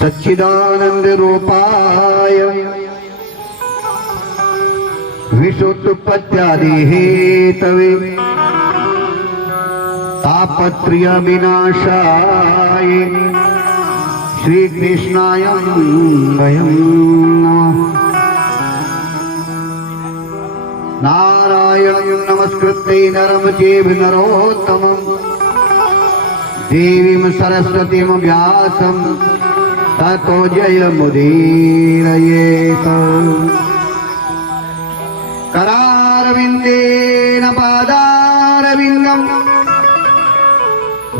सच्चिदानंद रूपाय विशुद्धोत्पत्त्यादि Hathaway तापत्रय विनाशाय श्री कृष्णाय वयं नारायण नमस्कृत्य नरं चैव नरोत्तमं देवीं सरस्वतीं व्यासं ततो जयमुदीरयेत्। करारविन्देन पादारविन्दं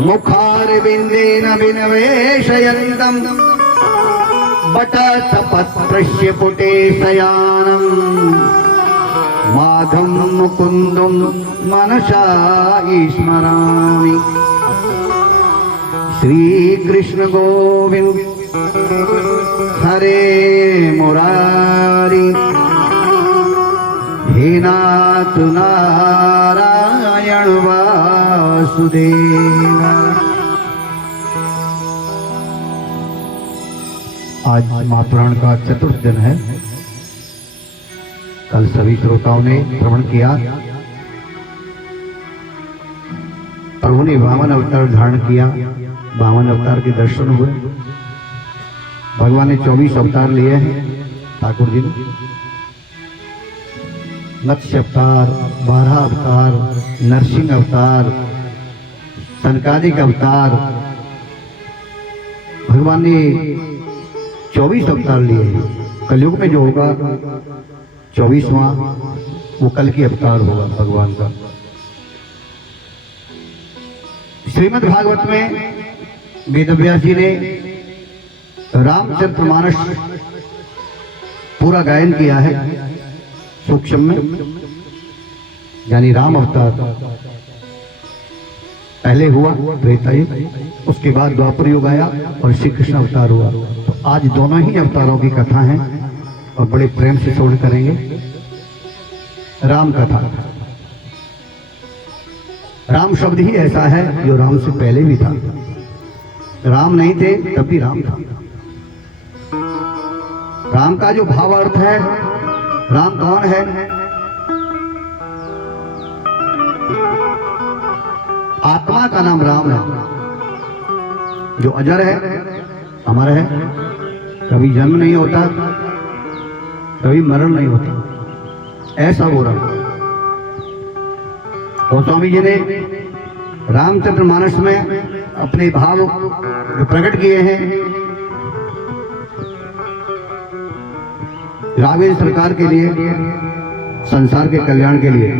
मुखारविन्देन विनिवेशयन्तं बटस्थपत्रस्य पुटे शयानं माधं मुकुन्दं मनसा स्मरामि। श्री कृष्ण गोविंद हरे मुरारी हे नाथ नारायण वासुदेव। आज महापुराण का चतुर्थ दिन है। कल सभी श्रोताओं ने श्रवण किया। प्रभु ने वामन अवतार धारण किया, वामन अवतार के दर्शन हुए। भगवान ने 24 अवतार लिए हैं ठाकुर जी ने। मत्स्य अवतार, 12 अवतार, नरसिंह अवतार, सनकादिक अवतार, भगवान ने 24 अवतार लिए हैं। कलयुग में जो होगा 24वां वो कल की अवतार होगा भगवान का। श्रीमद् भागवत में वेदव्यास जी ने रामचरितमानस पूरा गायन किया है सूक्ष्म में। यानी राम अवतार पहले हुआ त्रेता युग, उसके बाद द्वापर युग आया और श्री कृष्ण अवतार हुआ। तो आज दोनों ही अवतारों की कथा है और बड़े प्रेम से श्रवण करेंगे। राम कथा। राम शब्द ही ऐसा है जो राम से पहले भी था। राम नहीं थे तब भी राम था। राम का जो भाव अर्थ है, राम कौन है? आत्मा का नाम राम है, जो अजर है, अमर है, कभी जन्म नहीं होता, कभी मरण नहीं होता, ऐसा वो राम। और स्वामी जी ने रामचरितमानस में अपने भाव जो प्रकट किए हैं राघवेंद्र सरकार के लिए, संसार के कल्याण के लिए।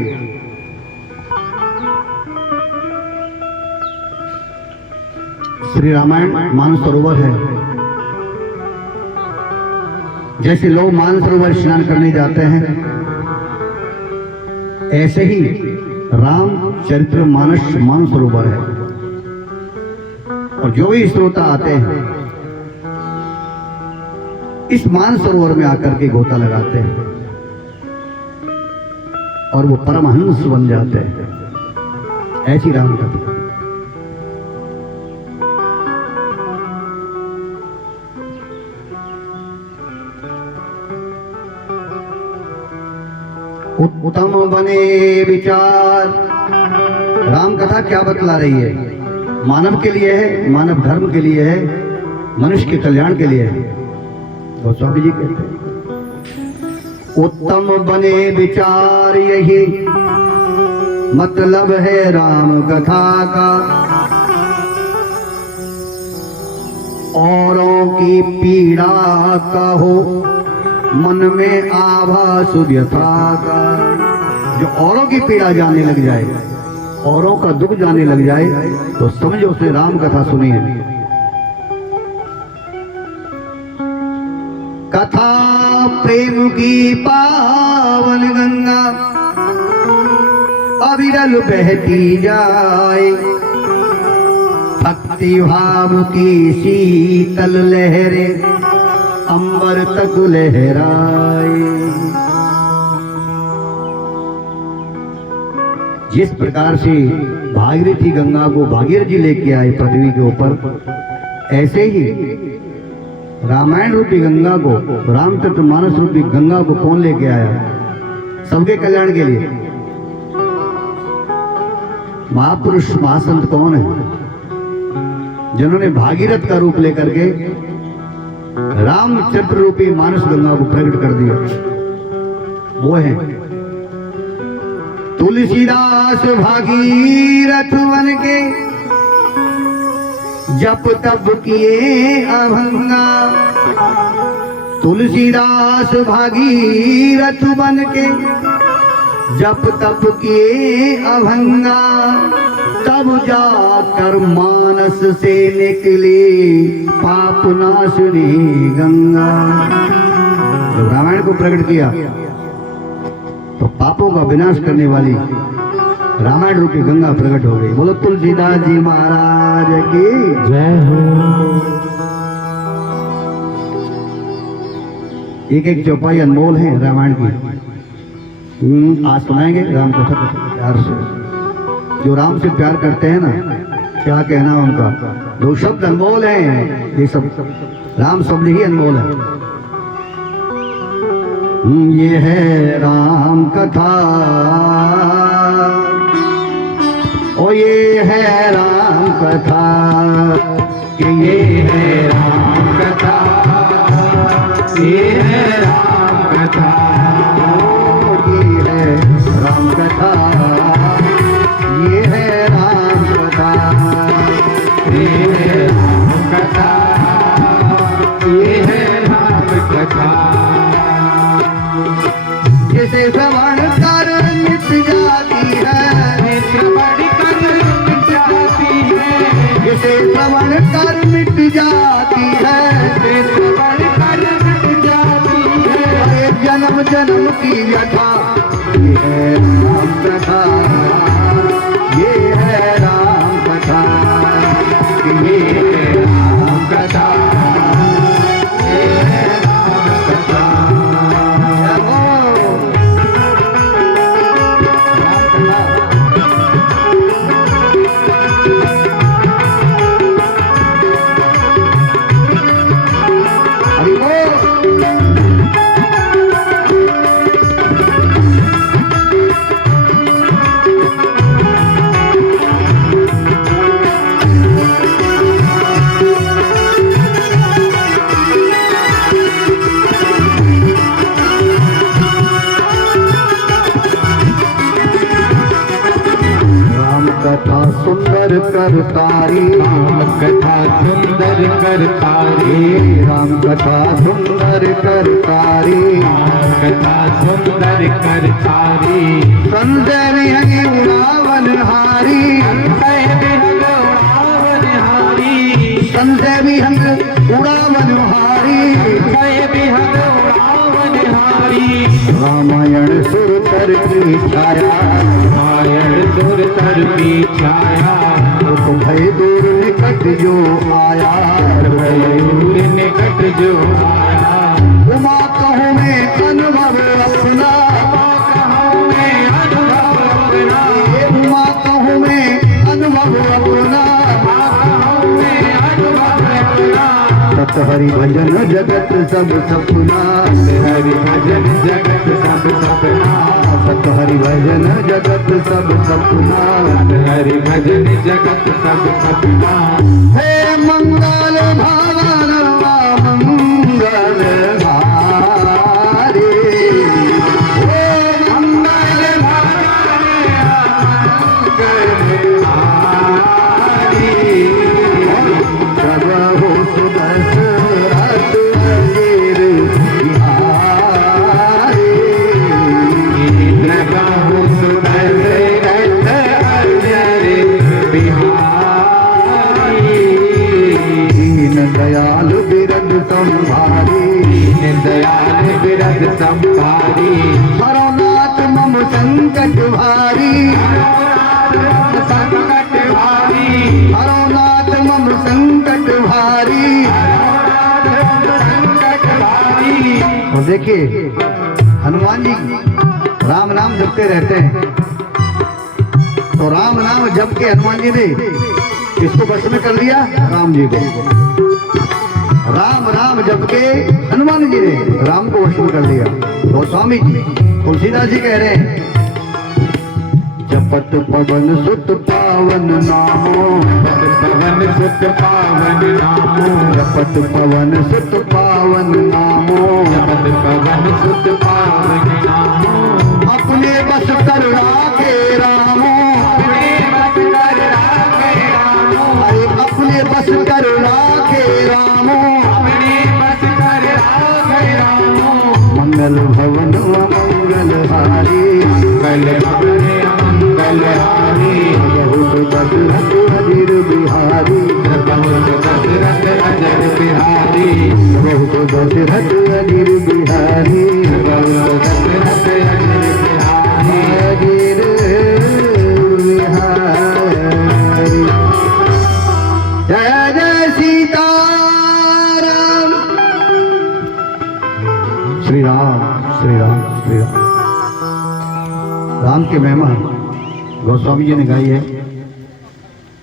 श्री रामायण मानसरोवर है। जैसे लोग मानसरोवर स्नान करने जाते हैं, ऐसे ही रामचरितमानस मानसरोवर है। और जो भी श्रोता आते हैं इस मानसरोवर में आकर के गोता लगाते हैं और वो परमहंस बन जाते हैं। ऐसी राम कथा। उत्तम बने विचार। राम कथा क्या बतला रही है? मानव के लिए है, मानव धर्म के लिए है, मनुष्य के कल्याण के लिए है। गोस्वामी जी कहते हैं उत्तम बने विचार, यही मतलब है राम कथा का। औरों की पीड़ा का हो मन में आभास व्यथा का। जो औरों की पीड़ा जाने लग जाए, औरों का दुख जाने लग जाए, तो समझो उसने राम कथा सुनी है। कथा प्रेम की पावन गंगा अविरल बहती जाए। भक्ति भाव की शीतल लहरें अंबर तक लहराए। जिस प्रकार से भागीरथी गंगा को भागीरथ जी लेके आए पृथ्वी के ऊपर, ऐसे ही रामायण रूपी गंगा को, रामचरितमानस रूपी गंगा को कौन लेके आया? सबके कल्याण के लिए। महापुरुष महासंत कौन है? जिन्होंने भागीरथ का रूप लेकर के रामचरित रूपी मानस गंगा को प्रकट कर दिया, वो है तुलसीदास। भागीरथ बन के जप तप किए अभंगा, तुलसीदास भागीरथ बन के जप तप किए अभंगा, तब जाकर मानस से निकली पाप नाशनी गंगा। जब रामायण को प्रकट किया तो पापों का विनाश करने वाली रामायण रूपी गंगा प्रकट हो गई। बोलो तुलसीदास जी महाराज की जय हो। एक एक चौपाई अनमोल है रामायण की। आज सुनाएंगे राम कथा प्यार से। जो राम से प्यार करते हैं ना, क्या कहना उनका, दो शब्द अनमोल हैं, ये सब राम शब्द ही अनमोल है। ये है राम कथा, ओ ये है राम कथा, कि ये है राम कथा, ये है राम कथा, ये है राम कथा, ये है राम कथा, ये है राम कथा, ये है राम कथा। जिसे श्रवण कर मिट जाती है, श्रवण कर मिट जाती है, जिसे श्रवण कर मिट जाती है, श्रवण कर मिट जाती है, जन्म जन्म की व्यथा। ये है राम कथा, ये है राम कथा, ये है राम कथा, ये है राम कथा। कथा सुंदर करतारी, राम कथा सुंदर करतारी, राम कथा सुंदर करतारी, राम कथा सुंदर करतारी। संजय विहंग उड़ावन हारी, संजय विहंग उड़ावन हारी, संजय विहंग उड़ावन हारी, संजय विहंग उड़ावन हारी। रामायण सुरतर की छाया, रामायण सुरतर की छाया, तो भय दूर निकट जो आया, भय दूर निकट जो आया। उमा कहूँ मैं अनुभव अपना, कहूँ मैं अनुभव अपना, उमा कहूँ मैं अनुभव अपना, कहूँ मैं अनुभव अपना। सत हरि भजन जगत सब सपना, हरि भजन जगत सब सपना, सत हरि भजन जगत सब सपना, हरि भजन जगत सब सपना। हे मंगल भवन मंगल भारी, हे मंगल भवन मंगल भारी। प्रभु सुदशरथ गिर बिहारी, प्रभु सुदशरथ बिहारी। दीन दयाल बिरद संभारी, दीन दयाल बिरद संभारी। हरो नाथ मम संकट भारी, संकट भारी, हरो नाथ मम संकट भारी, संकट भारी। और देखिए हनुमान जी राम नाम जपते रहते हैं, तो राम नाम जप के हनुमान जी ने किसको वश में कर लिया? राम जी को। राम राम नाम जप के हनुमान जी ने राम को वश में कर लिया। गोस्वामी जी तुलसीदास जी कह रहे हैं, जपत पवन सुत पावन नामो, पवन सुत पावन नामो, जपत पवन सुत पावन नामो, पवन सुत पावन नामो, अपने बस कर राखे रामो, अपने बस कर राखे रामो, अरे अपने बस कर राखे रामो, अपने बस कर राखे रामो, मंगल भवन मंगल हारी, मंगल भवन मंगल हारी, बहुत दशरथ अजीर बिहारी, बहुत दशरथ अजर बिहारी, बहुत दशरथ अजीर बिहारी, बहुत दशरथ अजर बिहारी, अजीर बिहारी। जय जय सीताराम। श्री राम श्री राम श्री राम। राम की महिमा गोस्वामी जी ने गाई है,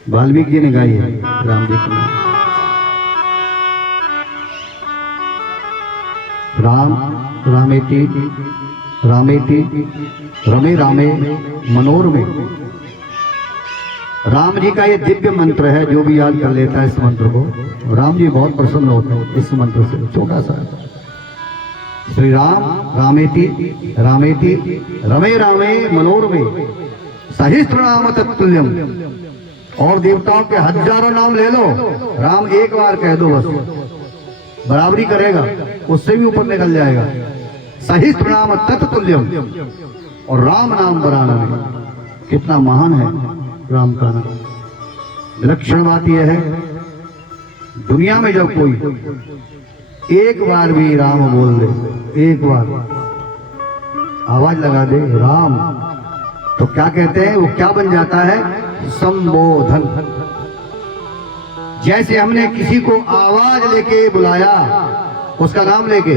वाल्मीकि जी ने गाई है। राम जी की महिमा। राम रामेति रामेति रमे रामे मनोरमे। राम जी का ये दिव्य मंत्र है, जो भी याद कर लेता है इस मंत्र को, राम जी बहुत प्रसन्न होते हैं इस मंत्र से। छोटा सा श्री राम रामेति रामेति रमे रामे मनोरमे सहस्त्रनाम तत्तुल्यम। और देवताओं के हजारों नाम ले लो, राम एक बार कह दो बस, बराबरी करेगा, उससे भी ऊपर निकल जाएगा। सहस्त्रनाम तत्तुल्यम। और राम नाम बराना नहीं, कितना महान है राम का नाम। विलक्षण बात यह है, दुनिया में जब कोई एक बार भी राम बोल दे, एक बार आवाज लगा दे राम, तो क्या कहते हैं, वो क्या बन जाता है, संबोधन। जैसे हमने किसी को आवाज लेके बुलाया, उसका नाम लेके,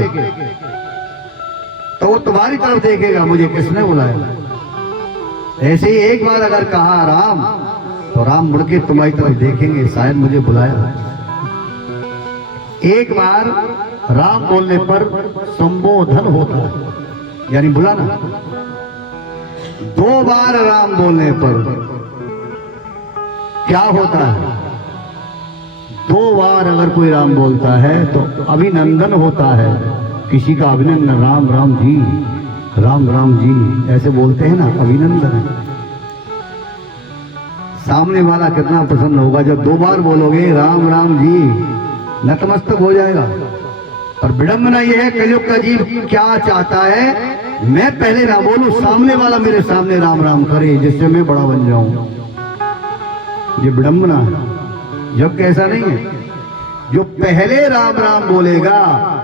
तो वो तुम्हारी तरफ देखेगा, मुझे किसने बुलाया। ऐसे ही एक बार अगर कहा राम, तो राम मुड़ के तुम्हारी तरफ देखेंगे, शायद मुझे बुलाया। एक बार राम बोलने पर संबोधन होता है, यानी बुलाना। दो बार राम बोलने पर क्या होता है, दो बार अगर कोई राम बोलता है तो अभिनंदन होता है, किसी का अभिनंदन, राम राम जी, राम राम जी, ऐसे बोलते हैं ना, अभिनंदन है। सामने वाला कितना प्रसन्न होगा जब दो बार बोलोगे राम राम जी, नतमस्तक हो जाएगा। और विडंबना यह है, कलयुग का जीव क्या चाहता है, मैं पहले ना बोलूं, सामने वाला मेरे सामने राम राम करे, जिससे मैं बड़ा बन जाऊं। ये विडंबना है। जब कैसा नहीं है, जो पहले राम राम बोलेगा,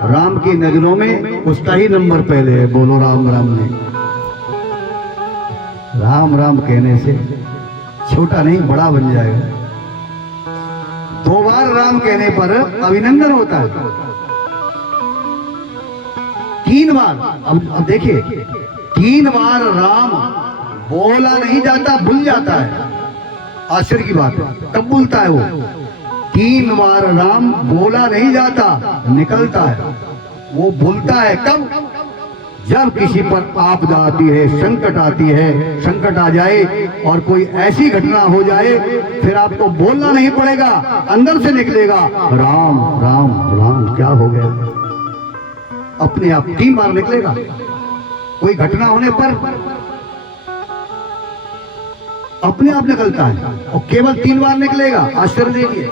राम की नजरों में उसका ही नंबर पहले है। बोलो राम राम ने, राम राम कहने से छोटा नहीं बड़ा बन जाएगा। दो बार राम कहने पर अभिनंदन होता है, तीन बार, अब देखिए, तीन बार राम बोला नहीं जाता, भूल जाता है। आश्चर्य की बात है, कब भूलता है वो? तीन बार राम बोला नहीं जाता, निकलता है। वो भूलता है कब? जब किसी पर आपदा आती है, संकट आती है, संकट आ जाए और कोई ऐसी घटना हो जाए, फिर आपको बोलना नहीं पड़ेगा, अंदर से निकलेगा राम राम राम। क्या हो गया? अपने आप 3 बार निकलेगा। कोई घटना होने पर अपने आप निकलता है और केवल 3 बार निकलेगा। आश्चर्य देखिए,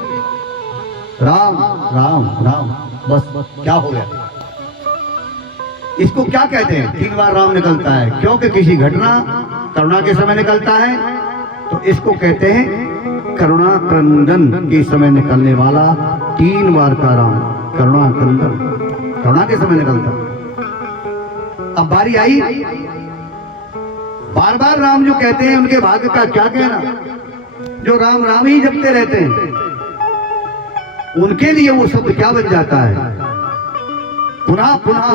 राम राम राम, बस क्या हो गया? इसको क्या कहते हैं? 3 बार राम निकलता है, क्योंकि किसी घटना करुणा के समय निकलता है, तो इसको कहते हैं करुणा क्रंदन के समय निकलने वाला 3 बार का राम। करुणा क्रंदन, करुणा के समय निकलता। अब बारी आई, बार बार राम जो कहते हैं उनके भाग्य का क्या कहना, जो राम राम ही जपते रहते हैं, उनके लिए वो शब्द क्या बन जाता है? पुनः पुनः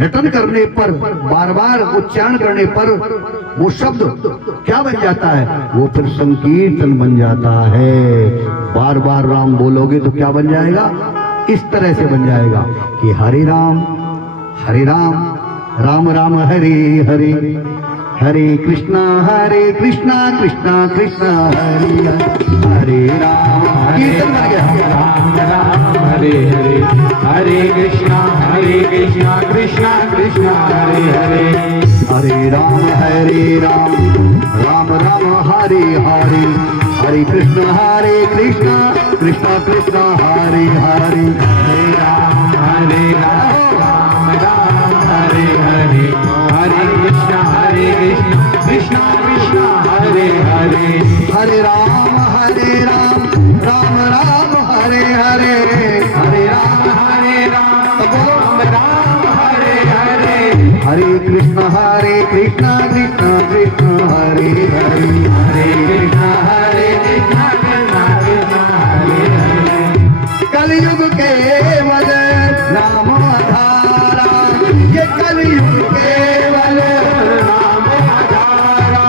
रटन करने पर, बार बार उच्चारण करने पर वो शब्द क्या बन जाता है? वो फिर संकीर्तन बन जाता है। बार बार राम बोलोगे तो क्या बन जाएगा? इस तरह से बन जाएगा कि हरे राम राम राम हरे हरे, हरे कृष्णा कृष्णा कृष्णा हरे हरे राम। कीर्तन बन गया। राम राम हरे हरे, हरे कृष्णा कृष्णा कृष्णा हरे हरे। हरे राम राम राम हरे हरे, हरे कृष्णा कृष्णा कृष्णा हरे हरे। हरे राम राम राम हरे हरे, हरे कृष्णा कृष्णा कृष्णा हरे हरे। हरे राम राम राम हरे हरे, हरे राम राम राम हरे हरे। हरे कृष्णा कृष्णा कृष्णा हरे हरे। हरे कृष्णा कृष्णा कृष्णा हरे हरे। कलयुग केवल नाम आधारा, ये कलयुग केवल नाम आधारा।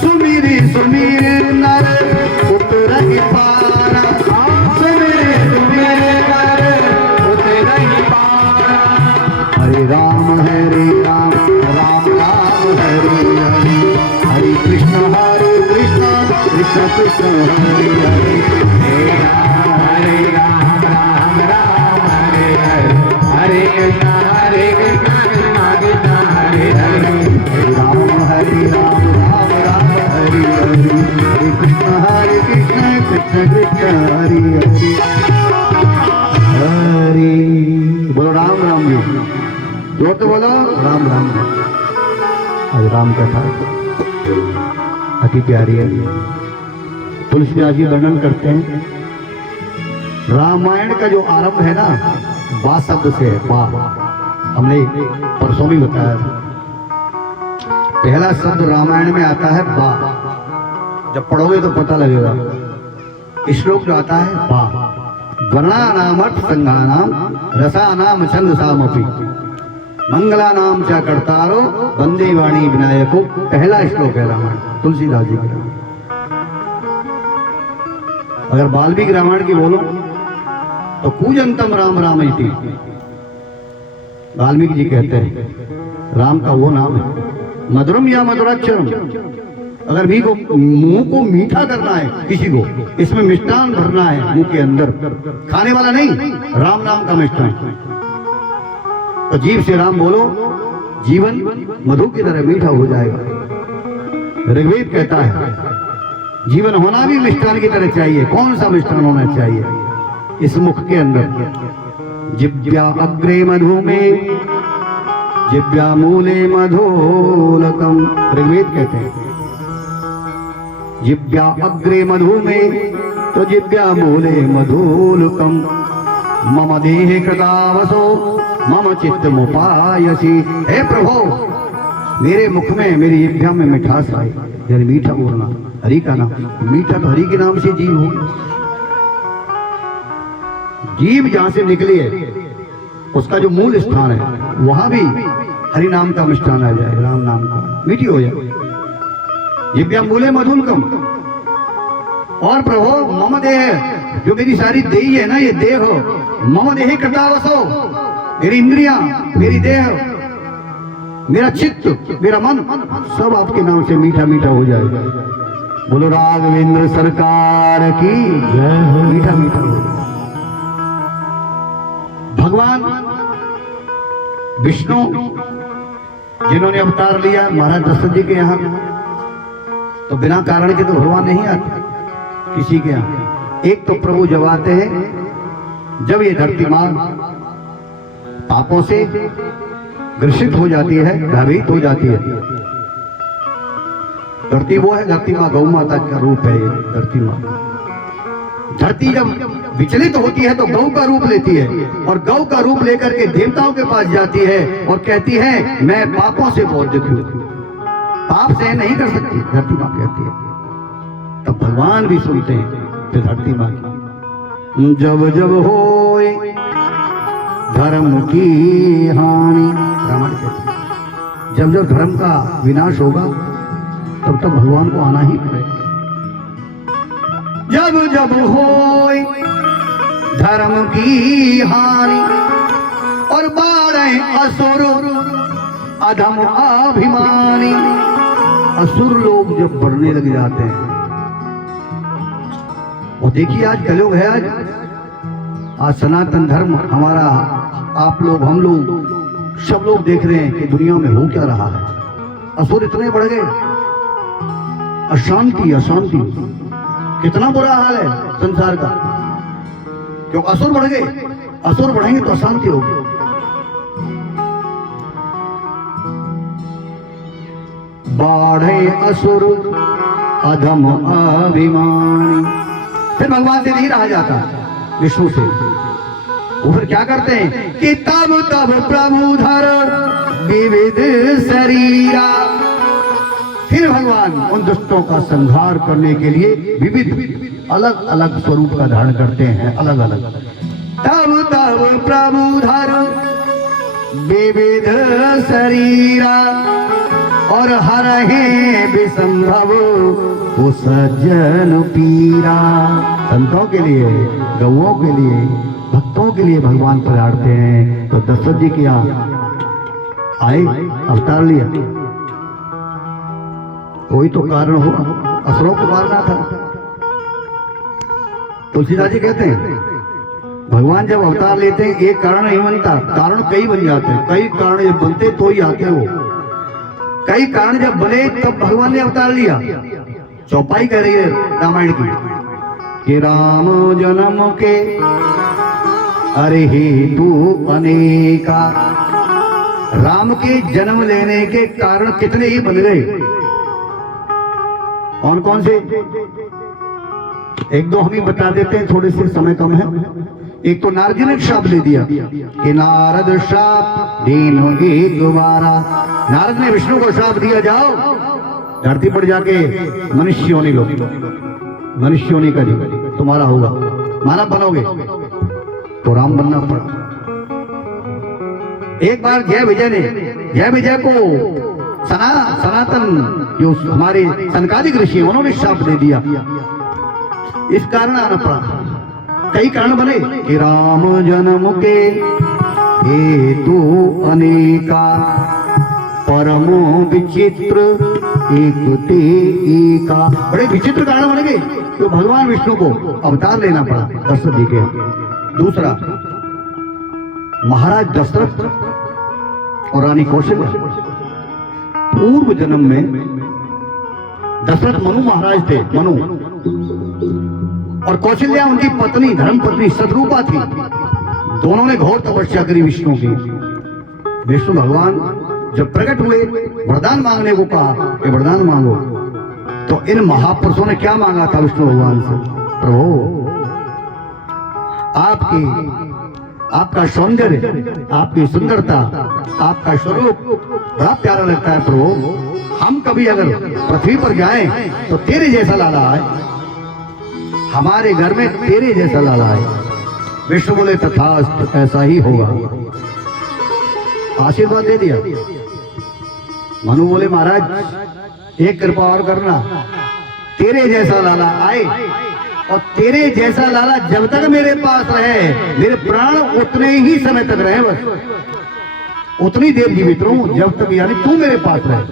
सुमिर नर उतरहि पारा, सुमिर नर उतरहि पारा। हरे राम राम राम हरे हरे, हरे कृष्णा कृष्णा कृष्णा हरे हरे। हरे राम राम हरे हरे, हरे कृष्णा कृष्णा कृष्णा हरे हरे। हरे राम राम हरे हरे, हरे कृष्णा कृष्णा कृष्णा हरे हरे। हरे बोलो राम जी, जो तो बोलो राम। आज राम कथा अति प्यारी है। तुलसीदास जी वर्णन करते हैं, रामायण का जो आरंभ है ना, बा शब्द से है। बा हमने परसों भी बताया था, पहला शब्द रामायण में आता है बा। जब पढ़ोगे तो पता लगेगा। श्लोक जो आता है बा, वर्णानामर्थ संज्ञानाम रसानाम छंदसामपि मंगलानाम च कर्तारो वंदे वाणी विनायको। पहला श्लोक है रामायण, तुलसीदास जी का। अगर वाल्मीकि रामायण की बोलो तो कूजंतम राम इति, वाल्मीकि जी कहते हैं राम का वो नाम है मधुरम या मधुराक्षरम। अगर भी को मुंह को मीठा करना है किसी को, इसमें मिष्टान भरना है मुंह के अंदर, खाने वाला नहीं, राम नाम का मिष्टान। तो जीव से राम बोलो, जीवन मधु की तरह मीठा हो जाएगा। ऋग्वेद कहता है जीवन होना भी मिष्टान की तरह चाहिए। कौन सा मिष्टान होना चाहिए? इस मुख के अंदर जिब्या अग्रे मधु में, जिब्या मूले मधुलकम। ऋग्वेद कहते हैं जिब्या अग्रे मधु में, तो जिब्या मूले मधुलकम। मम देहे कृतावसो मम चित्त मुपायसी। हे प्रभु, मेरे मुख में, मेरी जिह्वा में मिठास आई, यानी मीठा बोलना, हरि का नाम। मीठा तो हरि के नाम से जीव हो। जीव जहां से निकली है उसका जो मूल स्थान है वहां भी हरि नाम का मिष्ठान आ जाए, राम नाम का, मीठी हो जाए। जिब्या मूले मधुलकम। और प्रभु मम देह, जो मेरी सारी देही है ना, ये देह हो, मम देह कृतावसो, मेरी इंद्रियां, मेरी देह, मेरा चित्त, मेरा मन, सब आपके नाम से मीठा मीठा हो जाएगा। बोलो राघवेंद्र सरकार की जय। मीठा मीठा हो जाए। भगवान विष्णु जिन्होंने अवतार लिया महाराज दशरथ जी के यहाँ, तो बिना कारण के तो भगवान नहीं आते किसी के यहाँ। एक तो प्रभु जब आते हैं जब ये धरती मां पापों से ग्रसित हो जाती है, भयभीत हो जाती है। धरती वो है, धरती मां गौ माता का रूप है ये धरती मां। धरती जब विचलित होती है तो गौ का रूप लेती है, और गौ का रूप लेकर के देवताओं के पास जाती है और कहती है मैं पापों से बहुत दुखी हूं, पाप सहन नहीं कर सकती, धरती मां कहती है। तब भगवान भी सुनते हैं तो धरती मां की। जब जब होए धर्म की हानि, रामायण कहते हैं जब जब धर्म का विनाश होगा तब तक भगवान को आना ही पड़ेगा। जब जब होए धर्म की हानि और बाढ़े असुर अधम अभिमानी। असुर लोग जब बढ़ने लग जाते हैं, और देखिए आज कलयुग है, आज सनातन धर्म हमारा, आप लोग, हम लोग, सब लोग देख रहे हैं कि दुनिया में हो क्या रहा है। असुर इतने बढ़ गए, अशांति अशांति, कितना बुरा हाल है संसार का, क्यों असुर बढ़ गए। असुर बढ़ेंगे तो अशांति होगी। बाढ़े असुर अधम अभिमानी। फिर भगवान से नहीं रहा जाता, विष्णु से। वो फिर क्या करते हैं कि तब तब प्रभु धर विविध शरीरा। फिर भगवान उन दुष्टों का संहार करने के लिए विविध अलग अलग स्वरूप का धारण करते हैं, अलग अलग। तब तब प्रभु धर विविध शरीरा और हरहे विसंभव वो सज्जन पीरा। संतों के लिए, गौओं के लिए, भक्तों के लिए भगवान पधारते हैं। तो दशरथ जी क्या आए, अवतार लिया, कोई तो कारण हुआ, असुरों को मारना था। तुलसीदास जी कहते हैं भगवान जब अवतार लेते हैं एक कारण नहीं बनता, कारण कई बन जाते हैं। कई कारण जब बनते तो ही आते हैं वो। कई कारण जब बने तब भगवान ने अवतार लिया। चौपाई कह रही है रामायण की कि राम जन्म के अरे हेतु अनेका। राम के जन्म लेने के कारण कितने ही बन गए। कौन कौन से, एक दो हम ही बता देते हैं, थोड़े से समय कम है। एक तो नारद जी ने श्राप दे दिया कि नारद श्राप दीनो एक बारा। नारद ने विष्णु को श्राप दिया, जाओ धरती पर जाके मनुष्य योनि लो, मनुष्य योनि का तुम्हारा होगा, मानव बनोगे। तो राम बनना पड़ा। एक बार जय विजय को सनातन जो हमारे सनकादिक ऋषि उन्होंने श्राप दे दिया, इस कारण आना पड़ा। कई कारण बने कि राम जन्म के हेतु अनेका परमो विचित्र एक ते एका। बड़े विचित्र कारण बन गए तो भगवान विष्णु को अवतार लेना पड़ा दशरथ जी के। दूसरा, महाराज दशरथ और रानी कौशल्या पूर्व जन्म में, दशरथ मनु महाराज थे, मनु, और कौशल्या उनकी पत्नी, धर्म पत्नी सतरूपा थी। दोनों ने घोर तपस्या करी विष्णु की। विष्णु भगवान जब प्रकट हुए, वरदान मांगने को कहा कि वरदान मांगो, तो इन महापुरुषों ने क्या मांगा था विष्णु भगवान से? प्रभु आपका सौंदर्य, आपकी सुंदरता, आपका स्वरूप बड़ा प्यारा लगता है प्रभु। हम कभी अगर पृथ्वी पर जाएं तो तेरे जैसा लाला आए, हमारे घर में तेरे जैसा लाला आए। विष्णु बोले तथास्तु, ऐसा ही होगा। आशीर्वाद दे दिया। मनु बोले महाराज एक कृपा और करना, तेरे जैसा लाला आए, और तेरे जैसा लाला जब तक मेरे पास रहे, मेरे प्राण उतने ही समय तक रहे, बस उतनी देर जीवित रहूं जब तक, यानी तू मेरे पास रहे।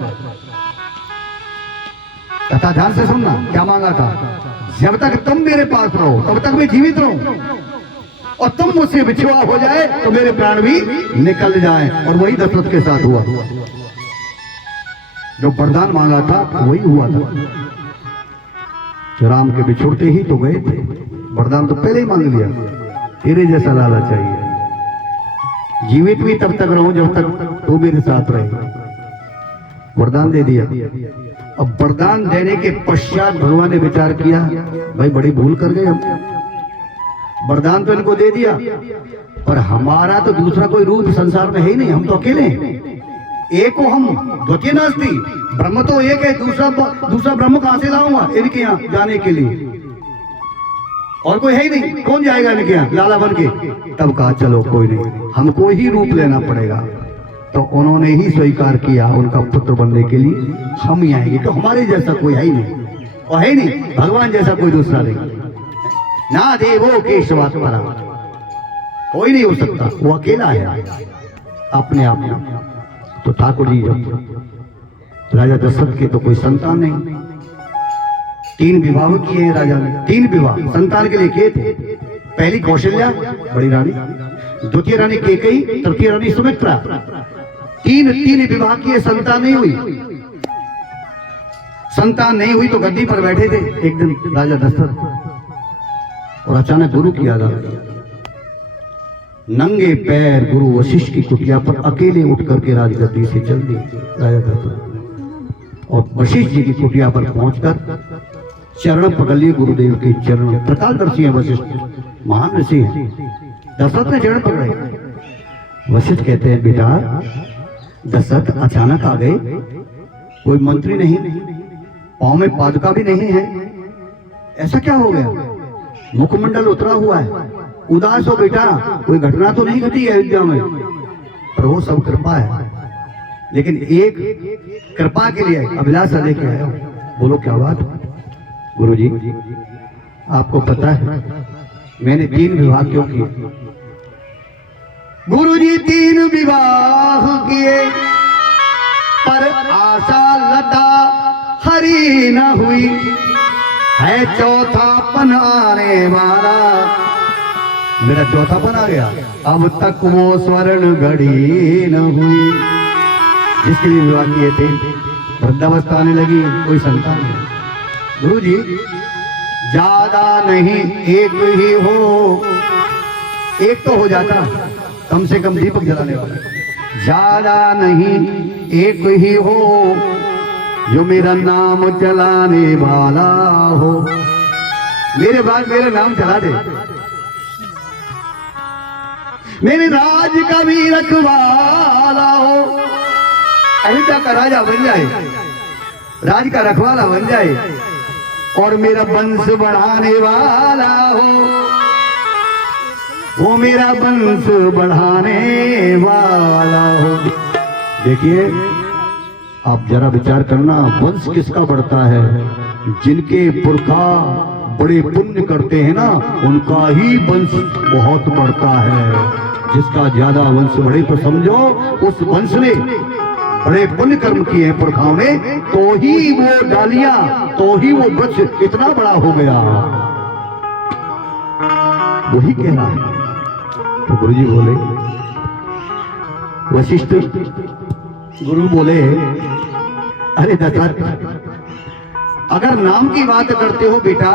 कथा ध्यान से सुनना, क्या मांगा था? जब तक तुम मेरे पास रहो तब तक मैं जीवित रहूं, और तुम मुझसे बिछुआ हो जाए तो मेरे प्राण भी निकल जाए। और वही दशरथ के साथ हुआ। जो वरदान मांगा था वही हुआ था। राम के बिछुड़ते ही तो गए थे, वरदान तो पहले ही मांग लिया, तेरे जैसा लाला चाहिए, जीवित भी तब तक रहूं जब तक तू मेरे साथ रहे। वरदान दे दिया। अब वरदान देने के पश्चात भगवान ने विचार किया, भाई बड़ी भूल कर गए हम। वरदान तो इनको दे दिया, पर हमारा तो दूसरा कोई रूप संसार में है ही नहीं, हम तो अकेले हैं। एक को हम द्वितीय नास्ति, ब्रह्म तो एक है, दूसरा ब्रह्म कहां से लाऊंगा इनके यहाँ जाने के लिए? और कोई है ही नहीं, कौन जाएगा इनके यहाँ लाला बन के? तब कहा चलो कोई नहीं, हमको ही रूप लेना पड़ेगा। तो उन्होंने ही स्वीकार किया उनका पुत्र बनने के लिए, हम ही आएंगे। तो हमारे जैसा कोई है ही नहीं, और है नहीं भगवान जैसा कोई दूसरा नहीं। ना देवो केशवात्मना, कोई नहीं हो सकता, वो अकेला है अपने आप में। तो ठाकुर जी जब राजा दशरथ के तो कोई संतान नहीं, 3 विवाह किए हैं राजा ने, 3 विवाह संतान के लिए किए थे। पहली कौशल्या बड़ी रानी, द्वितीय रानी कैकेयी, तृतीय रानी सुमित्रा। 3 विवाह किए, संतान नहीं हुई। संतान नहीं हुई तो गद्दी पर बैठे थे एक दिन राजा दशरथ, और अचानक गुरु की याद आ गई। नंगे पैर गुरु वशिष्ठ की कुटिया पर अकेले उठ करके राजगद्दी से चल दिए राजा दशरथ, और वशिष्ठ जी की कुटिया पर पहुंचकर चरण पकड़ लिए गुरुदेव के चरण। प्रकाशदर्शी है वशिष्ठ, महान ऋषि है। दशरथ ने चरण पकड़े। वशिष्ठ कहते हैं, बेटा दशरथ अचानक आ गए, कोई मंत्री नहीं, पांव में पादुका भी नहीं है, ऐसा क्या हो गया? मुखमंडल उतरा हुआ है, उदास हो बेटा, कोई घटना तो नहीं घटी है अयोध्या में? प्रभु सब कृपा है, लेकिन एक कृपा के लिए अभिलाषा लेके आया हूं। बोलो क्या बात? गुरुजी आपको पता है मैंने 3 विवाह क्यों किए? गुरुजी 3 विवाह किए, पर आशा लता हरी न हुई, है चौथापन आने वाला। मेरा चौथापन आ गया, अब तक वो स्वर्ण घड़ी न हुई। जिसके लिए विवाह किए थे वृद्धावस्था आने लगी, कोई संतान नहीं। गुरु जी ज्यादा नहीं, एक ही हो, एक तो हो जाता, कम से कम दीपक जलाने वाला। ज्यादा नहीं, एक ही हो, जो मेरा नाम चलाने वाला हो। मेरे बाद मेरा नाम चला दे, मेरे राज का भी रखवाला हो। अयोध्या का राजा बन जाए, राज का रखवाला बन जाए, और मेरा वंश बढ़ाने वाला हो, वो मेरा वंश बढ़ाने वाला हो। देखिए आप जरा विचार करना, वंश किसका बढ़ता है? जिनके पुरखा बड़े पुण्य करते हैं ना, उनका ही वंश बहुत बढ़ता है। जिसका ज्यादा वंश बढ़े तो समझो उस वंश ने बड़े पुण्य कर्म किए हैं पुरखाओं ने, तो ही वो डालियां, तो ही वो वृक्ष इतना बड़ा हो गया। वही कहना है। तो गुरुजी बोले, वशिष्ठ गुरु बोले, अरे दशरथ अगर नाम की बात करते हो बेटा,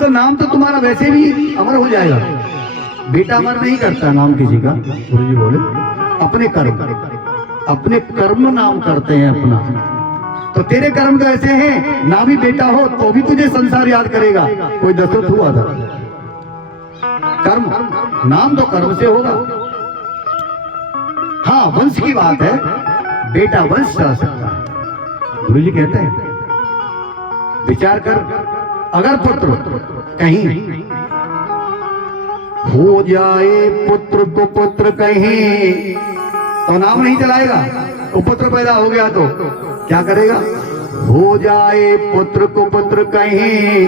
तो नाम तो तुम्हारा वैसे भी अमर हो जाएगा। बेटा अमर नहीं करता नाम किसी का। गुरुजी बोले, अपने कर्म नाम करते हैं अपना। तो तेरे कर्म तो ऐसे हैं, ना भी बेटा हो तो भी तुझे संसार याद करेगा। कोई दशरथ हुआ था? कर्म, नाम तो कर्म से होगा। हाँ वंश की बात है, बेटा वंश चला सकता है। गुरुजी कहते हैं विचार कर, अगर पुत्र कहीं हो जाए, पुत्र को पुत्र कहीं, तो नाम नहीं चलाएगा। तो पुत्र पैदा हो गया तो क्या करेगा? हो जाए पुत्र को पुत्र कहीं,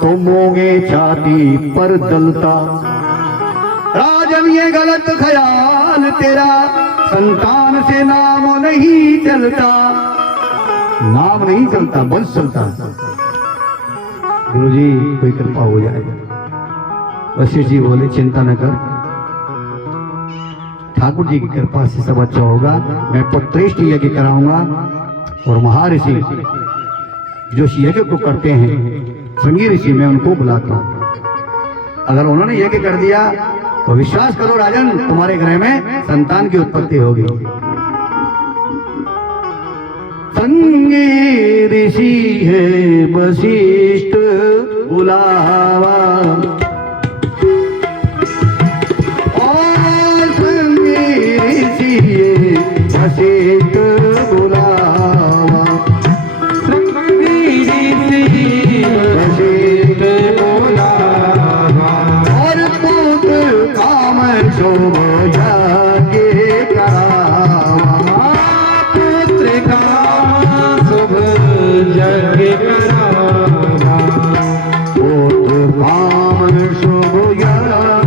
तो मोगे छाती पर दलता। राजन ये गलत ख्याल तेरा, संतान से नाम नहीं चलता। नाम नहीं चलता, वंश चलता। गुरुजी कोई कृपा हो जाएगा। वशिष्ठ जी बोले, चिंता न कर, ठाकुर जी की कृपा से सब अच्छा होगा। मैं पुत्रेष्ठ यज्ञ कराऊंगा, और महर्षि जो यज्ञ को करते हैं, संगी ऋषि, मैं उनको बुलाता हूं। अगर उन्होंने यज्ञ कर दिया तो विश्वास करो राजन, तुम्हारे ग्रह में संतान की उत्पत्ति होगी। संगी ऋषि है वशिष्ठ बुलावा, और संगी ऋषि है वशिष्ठ बुलावा। संगी ऋषि वशिष्ठ बुलावा, और पुत्र काम शोभ यज्ञ करावा। पुत्र काम शुभ यज्ञ करावा, पुत्र काम शुभ यज्ञ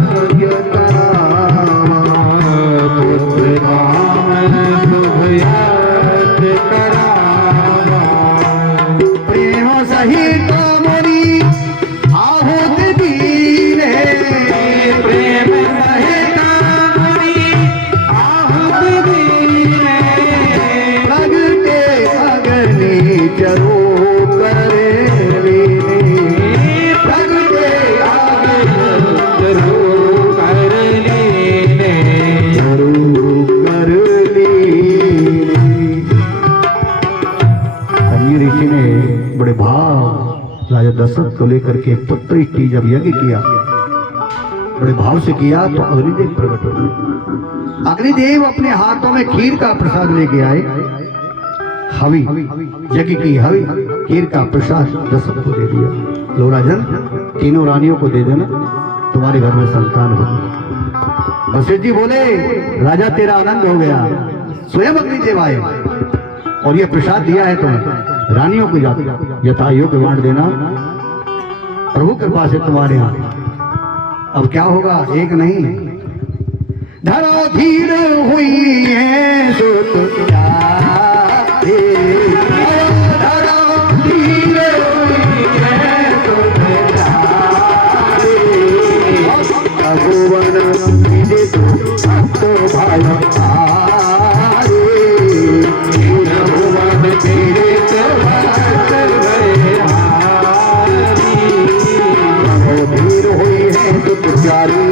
दशरथ को लेकर के पुत्री जब यज्ञ किया, बड़े भाव से किया, तो अग्निदेव प्रकट हो गए। अग्निदेव अपने हाथों में खीर का प्रसाद लेके आए। हवि, यज्ञ की हवि, खीर का प्रसाद दशरथ को दे दिया। लो राजन, तीनों रानियों को दे देना, तुम्हारे घर में संतान होगी। वशिष्ठ जी बोले, राजा तेरा आनंद हो गया। स्वयं अग्निदेव आए और ये प्रसाद दिया है तुम्हें, रानियों को यथा योग्य बांट देना, प्रभु कृपा से तुम्हारे यहाँ। अब क्या होगा, एक नहीं, धरो धीर हुई है सुत प्यारे, धरो धीर हुई है सुत प्यारे, भगवान विदे तो भाई आरे, भगवान तेरे तो भक्त गए हारी, धरो धीर हुई है सुत प्यारी,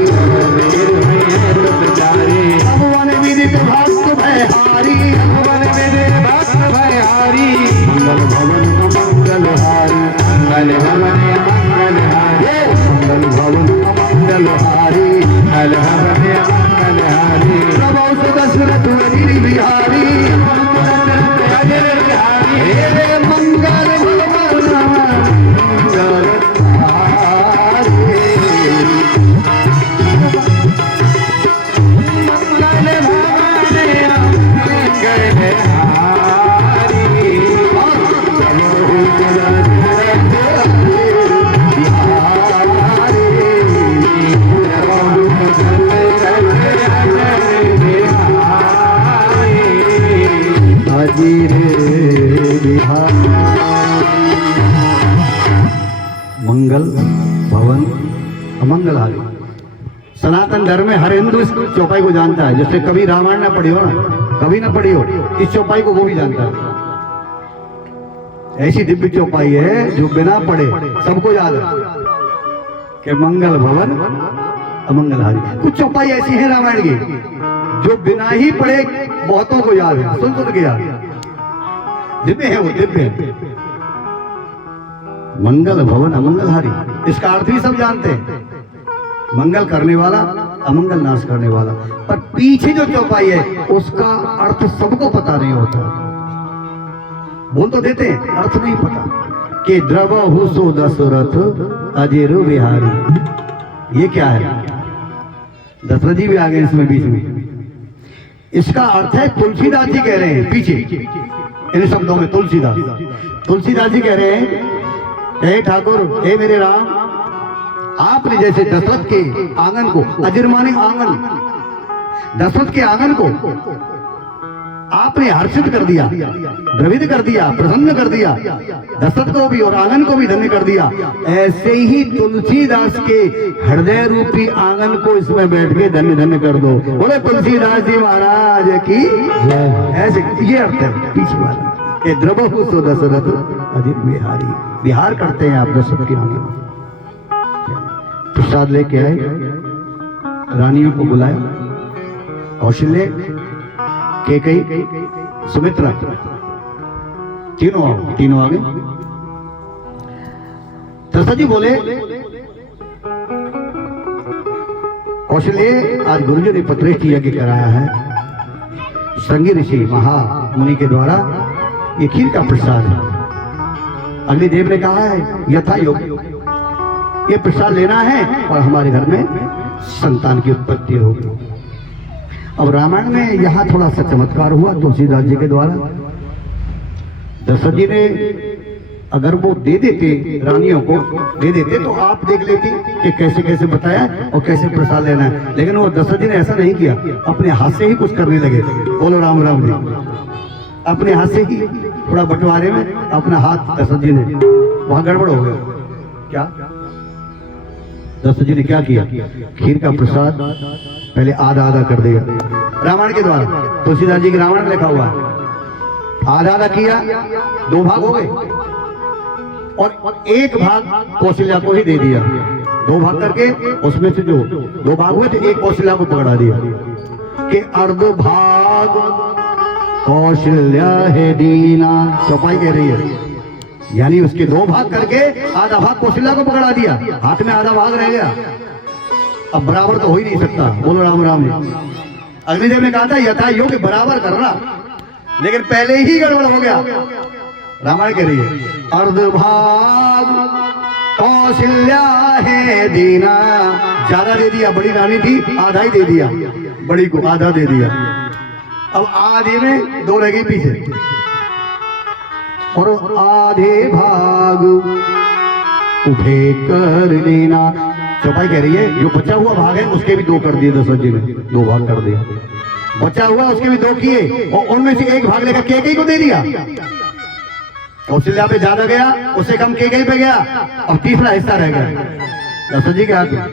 भगवान विदित भक्त भयहारी, भगवान विदित भक्त भयहारी, मंगल भवन मंगल हारी, मंगल भवन मंगल हारी, मंगल भवन मंगल हारी, मंगल भवन मंगल हारी, प्रभु दशरथ अजीर बिहारी, हे मंगल भवन मंगल मंगल भवन अमंगल हारी। सनातन धर्म में हर हिंदू इस चौपाई को जानता है। जैसे कभी रामायण ना पढ़ी हो ना, कभी ना पढ़ी हो, इस चौपाई को वो भी जानता है। ऐसी दिव्य चौपाई है जो बिना पढ़े सबको याद है कि मंगल भवन अमंगल हारी। कुछ चौपाई ऐसी है रामायण की जो बिना ही पढ़े बहुतों को याद है, सुन के याद, दिव्य है वो, दिव्य है। मंगल भवन अमंगल हारी, इसका अर्थ भी सब जानते हैं, मंगल करने वाला, अमंगल नाश करने वाला। पर पीछे जो चौपाई है उसका अर्थ सबको पता नहीं होता। बोल तो देते हैं, अर्थ नहीं पता कि द्रवहु सो दशरथ अजेरो बिहारी। ये क्या है? दशरथ जी भी आ गए इसमें बीच में। इसका अर्थ है, तुलसीदास जी कह रहे हैं पीछे इन शब्दों में, तुलसीदास जी कह रहे हैं, हे ठाकुर, हे मेरे राम, आपने जैसे दशरथ के आंगन को, अजर माने आंगन, दशरथ के आंगन को आपने हर्षित कर दिया, द्रवित कर दिया, प्रसन्न कर दिया, दशरथ को भी और आंगन को भी धन्य कर दिया। ऐसे ही तुलसीदास के हृदय रूपी आंगन को इसमें बैठ के धन्य धन्य कर दो। बोले तुलसीदास जी महाराज की। ऐसे ये अर्थ है पीछे वाला कि द्रवहु सो दशरथ अजित बिहारी। बिहार करते हैं आप दशरथ के आंगन। प्रसाद लेके आए, रानियों को बुलाया, कौशल्य, कैकेयी, सुमित्रा, तीनों आ गए। दशरथ जी बोले, कौशल्य, आज गुरुजी ने पत्रेष्टि यज्ञ कराया है, श्रृंगी ऋषि महामुनि के द्वारा ये खीर का प्रसाद है। अग्निदेव ने कहा है यथा योग ये प्रसाद लेना है और हमारे घर में संतान की उत्पत्ति होगी। अब रामायण में यहाँ थोड़ा सा चमत्कार हुआ तुलसीदास जी के द्वारा। दशरथ जी ने अगर वो दे देते, रानियों को दे देते, तो आप देख लेती कि कैसे कैसे बताया और कैसे प्रसाद लेना है। लेकिन वो दशरथ जी ने ऐसा नहीं किया, अपने हाथ से ही कुछ करने लगे। बोलो राम राम जी। अपने हाथ से ही थोड़ा बंटवारे में अपना हाथ दशरथ जी ने, वहां गड़बड़ हो गया। क्या दशरथ जी ने क्या किया? खीर का प्रसाद पहले आधा आधा कर दिया रामायण के द्वारा। तुलसीदास जी के रामायण में लिखा हुआ है, आधा आधा किया, 2 भाग हो गए और 1 भाग कौशल्या को ही दे दिया। 2 भाग करके उसमें से जो 2 भाग हुए थे, 1 कौशल्या को पकड़ा दिया कि अर्ध भाग कौशल्या है दीना। चौपाई कह रही है यानी उसके दो भाग करके आधा भाग कौशल्या को पकड़ा दिया, हाथ में आधा भाग रह गया। अब बराबर तो हो ही नहीं सकता, बोलो राम राम। अग्निदेव ने कहा था यथा योग्य बराबर करना, लेकिन पहले ही गड़बड़ हो गया। रामायण कह रही है अर्ध भाग कौशल्या है देना, ज्यादा दे दिया, बड़ी रानी थी आधा ही दे दिया, बड़ी को आधा दे दिया। अब आधे में दो रह गई पीछे, और आधे भाग उठे कर लेना। चौपाई कह रही है जो बचा हुआ भाग है उसके भी दो कर दिए, दशरथ जी ने दो भाग कर दिया। बचा हुआ उसके भी दो किए, और उनमें से एक भाग लेकर केकई को दे दिया। कौशल्या पे ज्यादा गया, उससे कम केकई पे गया, और तीसरा हिस्सा रह गया दशरथ जी के हाथ में।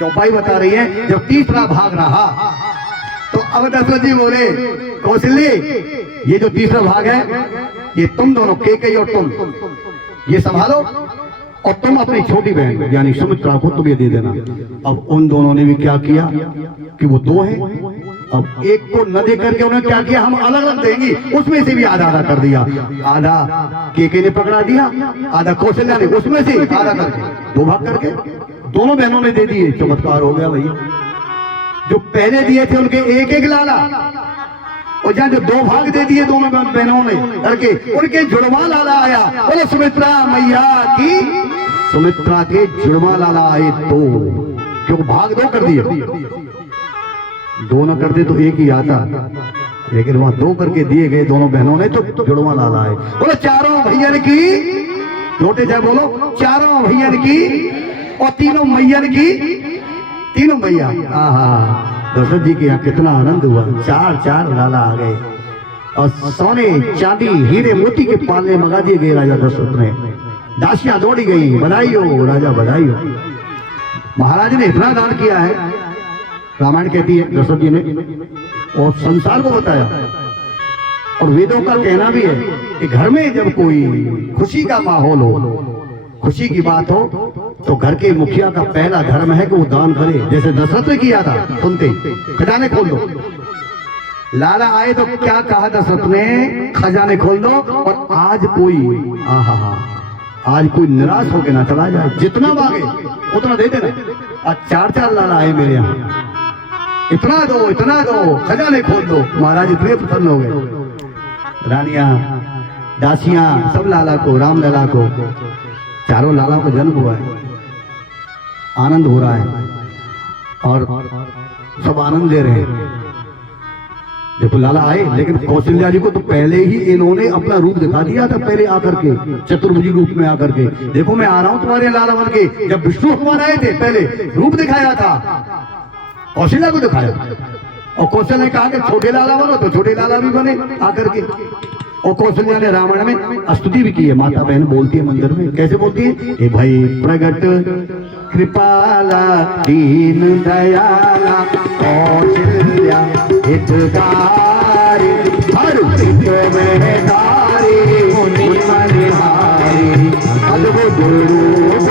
चौपाई बता रही है जब तीसरा भाग रहा तो अब दशरथ जी बोले कौशल्य ये जो तीसरा भाग है ये तुम दोनों केकई और तुम ये संभालो, और तुम अपनी छोटी बहन यानी सुमित्रा को तुम ये दे देना। अब उन दोनों ने भी क्या किया कि वो दो हैं, अब एक को न दे करके उन्होंने क्या किया हम अलग अलग देंगे, उसमें से भी आधा आधा कर दिया। आधा केके ने पकड़ा दिया, आधा कौशल्या ने, उसमें से आधा करके दो भाग करके दोनों बहनों ने दे दिए। चमत्कार हो गया भैया। जो पहले दिए थे उनके एक एक लाला, और जहां जो दो भाग दे दिए दोनों बहनों ने करके उनके जुड़वा लाला आया। बोले सुमित्रा मैया की, सुमित्रा के जुड़वा लाला आए दो, क्योंकि भाग दो कर दिए, दो न करते तो एक ही आता, लेकिन वहां दो करके दिए गए दोनों बहनों ने तो जुड़वा लाला आए। बोलो चारों भैया की, लोटे जाए बोलो चारों भैया की और तीनों मैया की, तीनों मैया। आहा दशरथ जी के यहाँ कितना आनंद हुआ, चार चार लाला आ गए, और सोने चांदी हीरे मोती के पाले मंगा दिए गए राजा दशरथ ने। दासियां दौड़ी गई, बधाई हो राजा बधाई हो। महाराज ने इतना दान किया है, रामायण कहती है दशरथ जी ने, और संसार को बताया। और वेदों का कहना भी है कि घर में जब कोई खुशी का माहौल हो, खुशी की बात हो, तो घर के मुखिया का पहला धर्म है कि वो दान करे। जैसे दशरथ ने किया था, सुनते खजाने खोल दो। लाला आए तो क्या कहा दशरथ ने, खजाने खोल दो, और आज कोई आज कोई निराश होकर ना चला जाए, जितना मांगे उतना दे देना। आज चार चार लाला आए मेरे यहाँ, इतना दो खजाने खोल दो। महाराज इतने प्रसन्न हो गए, रानियां दासियां सब लाला को, राम लला को, चारों लाला को जन्म हुआ है, आनंद हो रहा है, और सब आनंद ले रहे हैं। देखो लाला आए, लेकिन कौशल्या जी को तो पहले ही इन्होंने अपना रूप दिखा दिया था, पहले आकर के चतुर्भुजी रूप में आकर के, देखो मैं आ रहा हूं तुम्हारे लाला बन के। जब विष्णु भगवान आए थे पहले रूप दिखाया था, कौशल्या को दिखाया, और कौशल्या ने कहा कि छोटे लाला बनो, तो छोटे लाला भी बने आकर के। और कौशल्या ने रामायण में स्तुति भी की है, माता बहन बोलती है मंदिर में, कैसे बोलती है, ए भाई प्रगट कृपाला दीन दयाला कौशल्या हितकारी हर सिद्ध में धारी मुनि मनिहारी अद्भुत रूप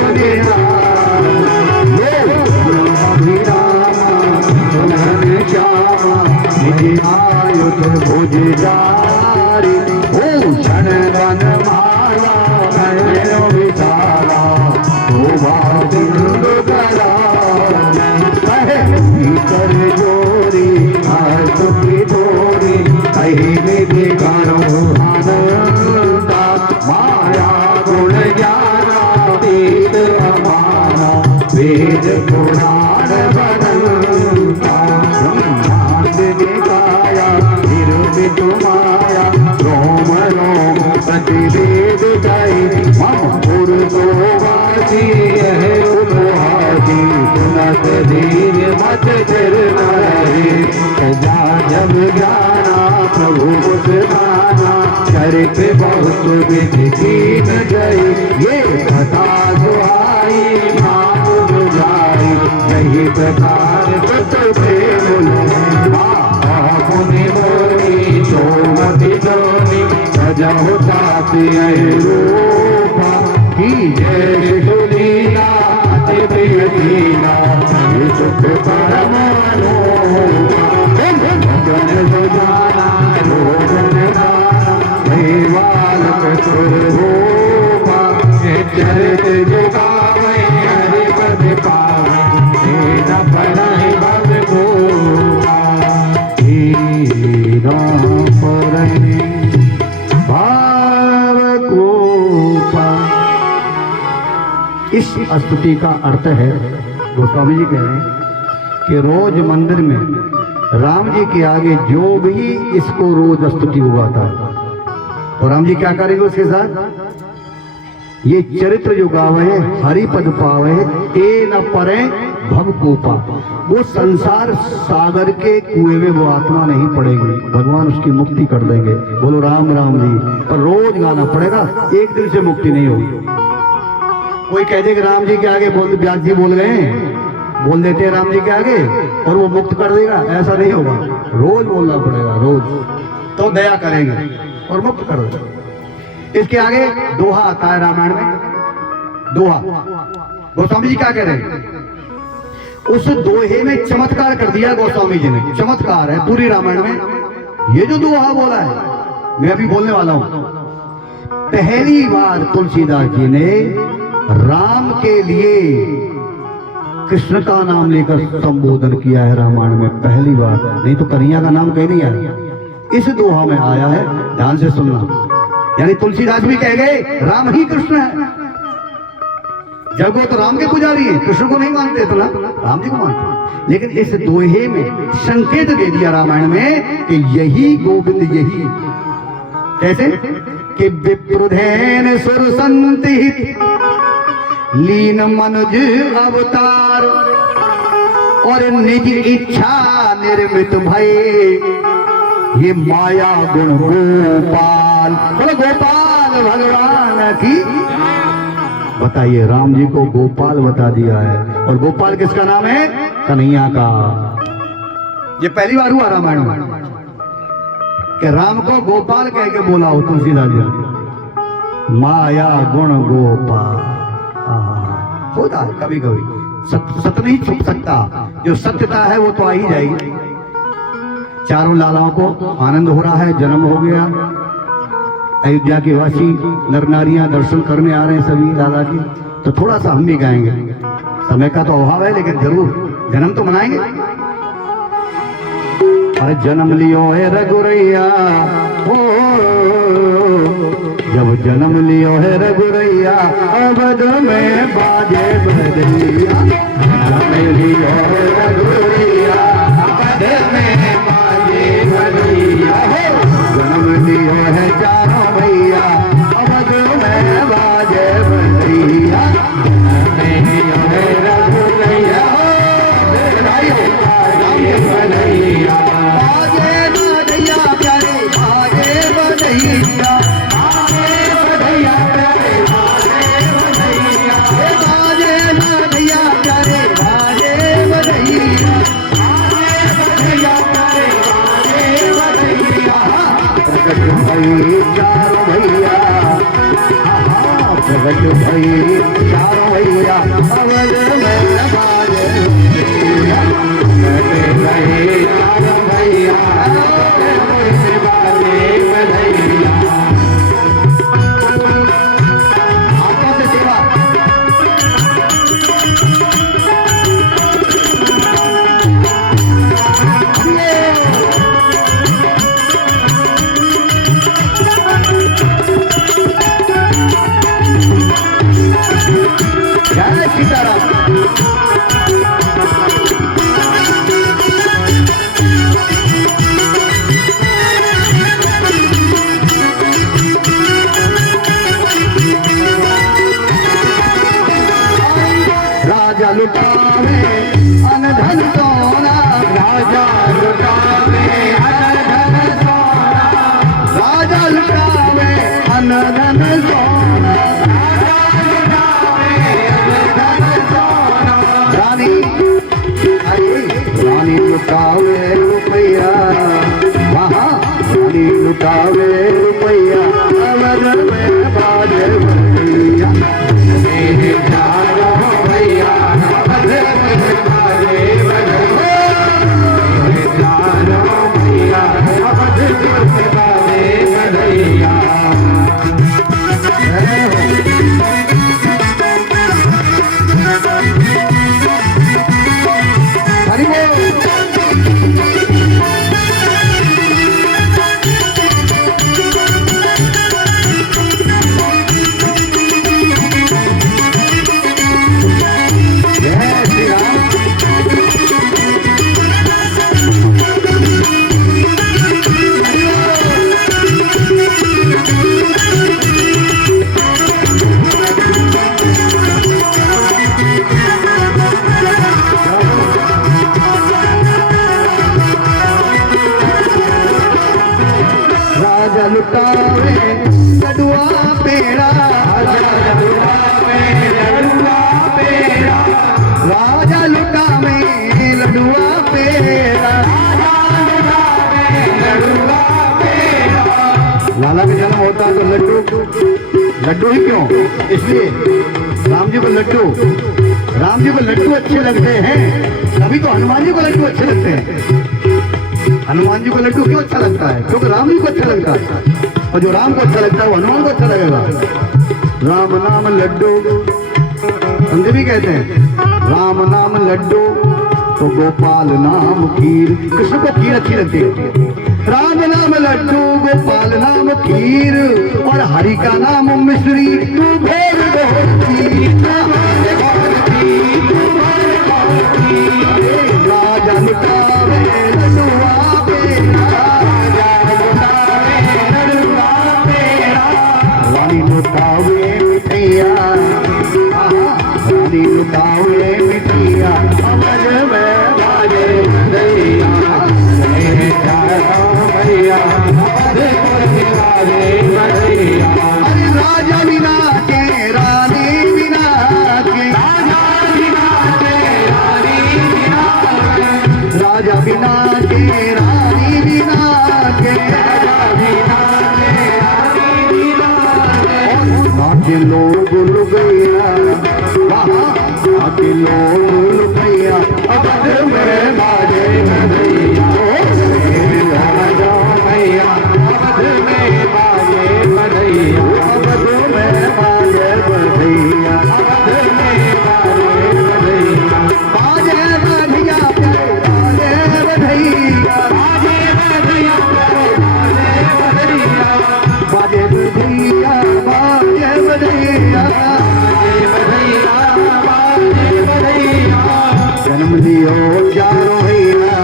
आयुध भुज जारी भूषण वन माला नयन विचारा कर जोरी हाथ की डोरी कहीं करो आनंदा माया गुण ज्ञाना वेद हमारा वेद पुराण बनता ब्रह्मांड निकाया निर्मित माया रोम रोम प्रतिवेद गई मम पुरुषोवासी है उपहासी सुनत धीर मत चिर नरे जब ज्ञाना प्रभु बुझाना करके बहुत विधि कीन गई ये कथा सुहाई नाम बुझाई यही प्रकार मुनि मोनी सोमति जोनी सजहु ताति रूपा की जय सुलीला अति प्रिय लीला सुख परम जन सुजाना रोगन दाना देवालक सुर स्तुति का अर्थ है, गोस्वामी जी कह रहे हैं कि रोज मंदिर में राम जी के आगे जो भी इसको रोज स्तुति उगाता है, तो राम जी क्या करेंगे उसके साथ? ये चरित्र जो गावे हरि पद पावे ते न परे भव कोपा, वो संसार सागर के कुएं में वो आत्मा नहीं पड़ेगी, भगवान उसकी मुक्ति कर देंगे। बोलो राम राम जी। पर रोज गाना पड़ेगा, एक दिन से मुक्ति नहीं होगी। कोई कह दे कि राम जी के आगे बोल, व्यास जी बोल गए, बोल देते हैं राम जी के आगे और वो मुक्त कर देगा, ऐसा नहीं होगा। रोज बोलना पड़ेगा, रोज, तो दया करेंगे और मुक्त कर देगा। इसके आगे दोहा आता है रामायण में, दोहा। गोस्वामी जी क्या कह रहे हैं? उस दोहे में चमत्कार कर दिया गोस्वामी जी ने, चमत्कार है पूरी रामायण में। ये जो दोहा बोला है मैं अभी बोलने वाला हूं, पहली बार तुलसीदास जी ने राम के लिए कृष्ण का नाम लेकर संबोधन किया है रामायण में, पहली बार। नहीं तो कन्हैया का नाम कहीं नहीं आया, इस दोहा में आया है। ध्यान से सुनना। यानी तुलसीदास भी कह गए राम ही कृष्ण है। जब वो तो राम के पुजारी है, कृष्ण को नहीं मानते, तो राम जी को मानते। लेकिन इस दोहे में संकेत दे दिया रामायण में कि यही गोविंद, यही। कैसे? कि विप्रुधेन सुरसंति लीन मनुज अवतार, और निज इच्छा निर्मित भय ये माया गुण गोपाल। बोलो गोपाल भगवान की। बताइए, राम जी को गोपाल बता दिया है, और गोपाल किसका नाम है? कन्हैया का। ये पहली बार हुआ रामायण में कि राम को गोपाल कह के बोला हो तुलसीदास जी। माया गुण गोपाल होता है कभी कभी, सत्य नहीं छुप सकता। जो सत्यता है वो तो आ ही जाएगी। चारों लालाओं को आनंद हो रहा है, जन्म हो गया। अयोध्या के वासी नर नारियां दर्शन करने आ रहे हैं सभी लाला के, तो थोड़ा सा हम भी गाएंगे। समय का तो अभाव है, लेकिन जरूर जन्म तो मनाएंगे। अरे जन्म लियो है रघुरैया, हो जब जन्म लियो है रघुरैया, अवध में बाजे बजैया। जन्म लियो है रघुरैया, अवध में बाजे बजैया। जन्म लियो है चारों भैया, अवध में बाजे बजैया। जन्म लियो है रघुरैया, बाजे बजैया। चारों भैया, प्रगट भई चारों भैया, अवध में बाजे बजैया। चारों भैया, बाजे बजैया। हाथों से सेवा। जय सीताराम। राजा लुटावे अनधन सोना, राजा लुटावे अनधन सोना, राजा लुटावे अनधन सोना, रानी लुटावे रुपया, वहाँ रानी लुटावे रुपया, अवध में बाजे बजैया। चारों भैया, अवध में बाजे बजैया। चारों भैया, अवध में बाजे बजैया। लुटावे लडुआ पेड़ा, राजा लुटावे लडुआ पेड़ा। लाला का जन्म होता है तो लड्डू ही क्यों? इसलिए राम जी को लड्डू अच्छे लगते हैं, तभी तो हनुमान जी को लड्डू अच्छे लगते हैं। हनुमान जी को लड्डू क्यों अच्छा लगता है? क्योंकि राम जी को अच्छा लगता है, और जो राम को अच्छा लगता है वो हनुमान को अच्छा लगेगा। राम नाम लड्डू, समझे भी कहते हैं राम नाम लड्डू तो गोपाल नाम खीर। कृष्ण को खीर अच्छी लगती है। राम नाम लड्डू गोपाल नाम खीर, और हरि का नाम मिश्री तू भेद राजा लुटावे लडुआ पेड़ा, रानी लुटावे मिठैया, रानी लुटावे मिठैया, अमर में बाजे दैया भैया। अरे राजा बिना के रानी बिना के, राजा बिना के रानी बिना के, नाचे लोग लुगैया, नाचे लोग लुगैया, अवध में बाजे भैया, राजा भैया अवध में बाजे बधैया, अवध में बाजे बधैया, अवध में बाजे बधैया, बाजे बधैया, बाजे बधैया, बाजे बधैया, बाजे बधैया, बाजे बधैया। जन्म लियो चारों भैया,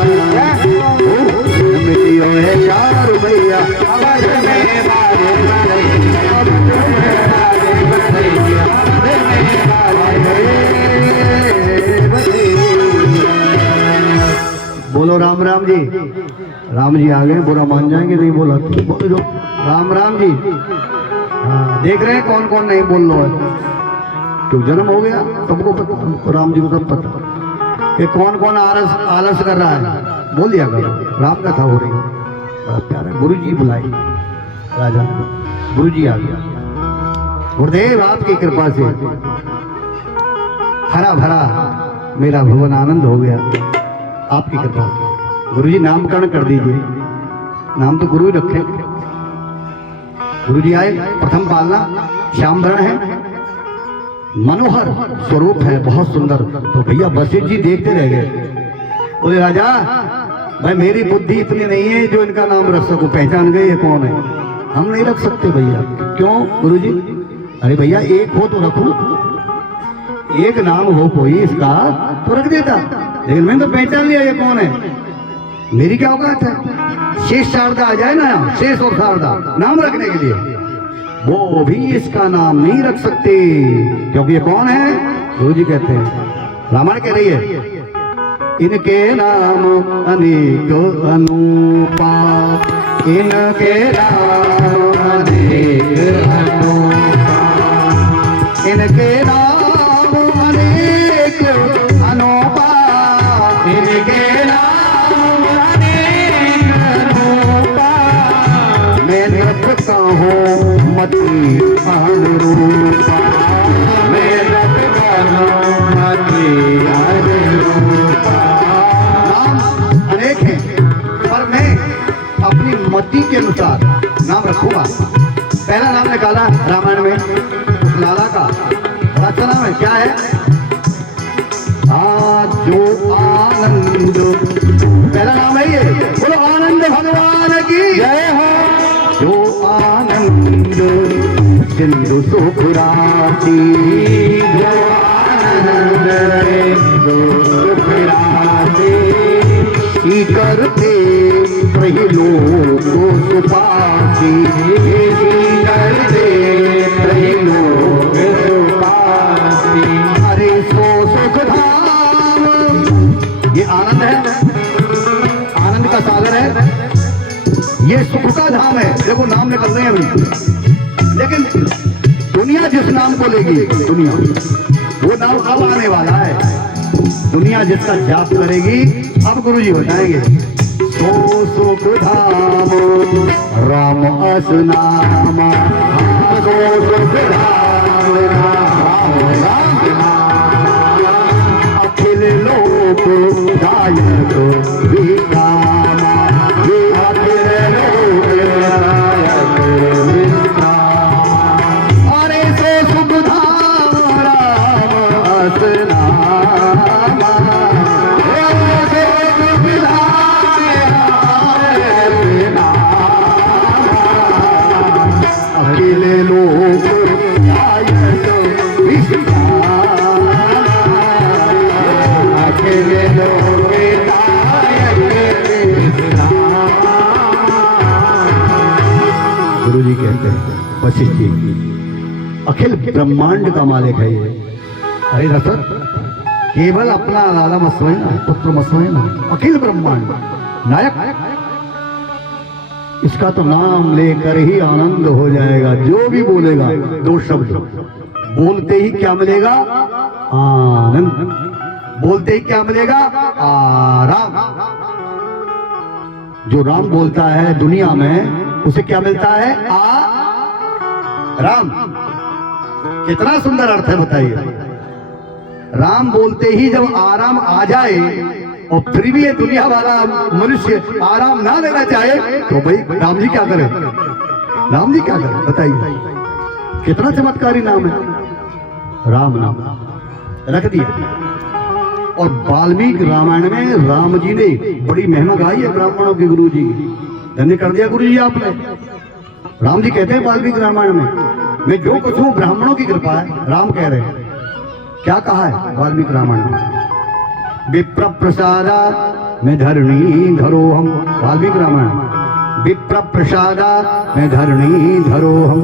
जन्म लियो है चारों भैया, अवध में बाजे बधैया, अवध में बाजे बधैया, अवध में बाजे बधैया। बोलो राम राम जी। राम जी आ गए, बुरा मान जाएंगे नहीं बोला तो बोलो राम राम जी। हाँ, देख रहे हैं कौन कौन नहीं बोल रहा है, तो जन्म हो गया सबको पता, राम जी को सब पता कि कौन कौन आलस कर रहा है। बोल दिया करो, राम कथा हो रही है। बड़ा प्यारा गुरु जी बुलाई, राजा गुरु जी आ गया। गुरुदेव आपकी कृपा से हरा भरा मेरा भुवन आनंद हो गया, आपकी कृपा से। गुरु जी नामकरण कर दीजिए, नाम तो गुरु ही रखे। गुरु जी आए, प्रथम पालना श्यामवर्ण है, मनोहर स्वरूप है, बहुत सुंदर। तो भैया वशिष्ठ जी देखते रह गए, बोले राजा भाई मेरी बुद्धि इतनी नहीं है जो इनका नाम रख सकूं, पहचान गए ये कौन है, हम नहीं रख सकते भैया। क्यों गुरु जी? अरे भैया एक हो तो रखूं, एक नाम हो कोई इसका तो रख देता, लेकिन मैंने तो पहचान लिया ये कौन है, मेरी क्या औकात है। शेष शारदा आ जाए ना, शेष और शारदा नाम रखने के लिए, वो भी इसका नाम नहीं रख सकते, क्योंकि ये कौन है? गुरु जी कहते हैं, रामायण कह रही है, इनके नाम अनेक अनूपा, इनके नाम अनेक अनूपा, इनके नाम अनेक अनूपा, इनके नाम अनेक अनूपा, मैं रखता हूँ मति अनुरूपा, मैं रखता हूँ मति अनुरूपा। नाम अनेक हैं, पर मैं अपनी मति के अनुसार नाम रखूंगा। पहला नाम निकाला रामायण में लाला का, बड़ा अच्छा नाम है, क्या है? आज जो आनंद, पहला नाम है ये। बोलो आनंद भगवान की जय हो। जो आनंद सिंधु सुख राशि, जो आनंद सिंधु सुख राशि, करते प्रहिलोक सुपासी, करते प्रहिलोक सुपासी। हरे सो सुख धाम, ये आनंद है, आनंद का सागर है। ये सुख का धाम है। देखो नाम निकल रहे हैं अभी, लेकिन दुनिया जिस नाम को लेगी, दुनिया वो नाम अब आने वाला है। दुनिया जिसका जाप करेगी, अब गुरु जी बताएंगे। सो सुख धाम राम अस नाम, सो सुख धाम राम राम नाम, अखिल लोक दायक विश्राम, अखिल लोक दायक विश्राम। अरे सो सुख धाम राम अस नाम, अकेले लोग अकेले लोग गुरु जी कहते हैं वशिष्ठ जी, अखिल ब्रह्मांड का मालिक है ये। अरे रसद केवल अपना लाला मत समझना, पुत्र मत समझना, अखिल ब्रह्मांड नायक। इसका तो नाम लेकर ही आनंद हो जाएगा। जो भी बोलेगा दो शब्द बोलते ही क्या मिलेगा? आनंद। बोलते ही क्या मिलेगा? आराम। जो राम बोलता है दुनिया में, उसे क्या मिलता है? राम। कितना सुंदर अर्थ है बताइए। राम बोलते ही जब आराम आ जाए, और फिर भी ये दुनिया वाला मनुष्य आराम ना लेना चाहे, तो भाई राम जी क्या करें? राम जी क्या करें बताइए? कितना चमत्कारी नाम है राम नाम, रख दिया। और वाल्मीकि रामायण में राम जी ने बड़ी महिमा गाई है ब्राह्मणों की। गुरु जी धन्य कर दिया गुरु जी आपने। राम जी कहते हैं वाल्मीकि रामायण में, मैं जो कुछ हूं ब्राह्मणों की कृपा है। राम कह रहे हैं, क्या कहा है वाल्मीकि रामायण में? विप्र प्रसादा में धरणी धरो हम। वाल्मीकि रामायण। विप्र प्रसादा में धरणी धरो हम,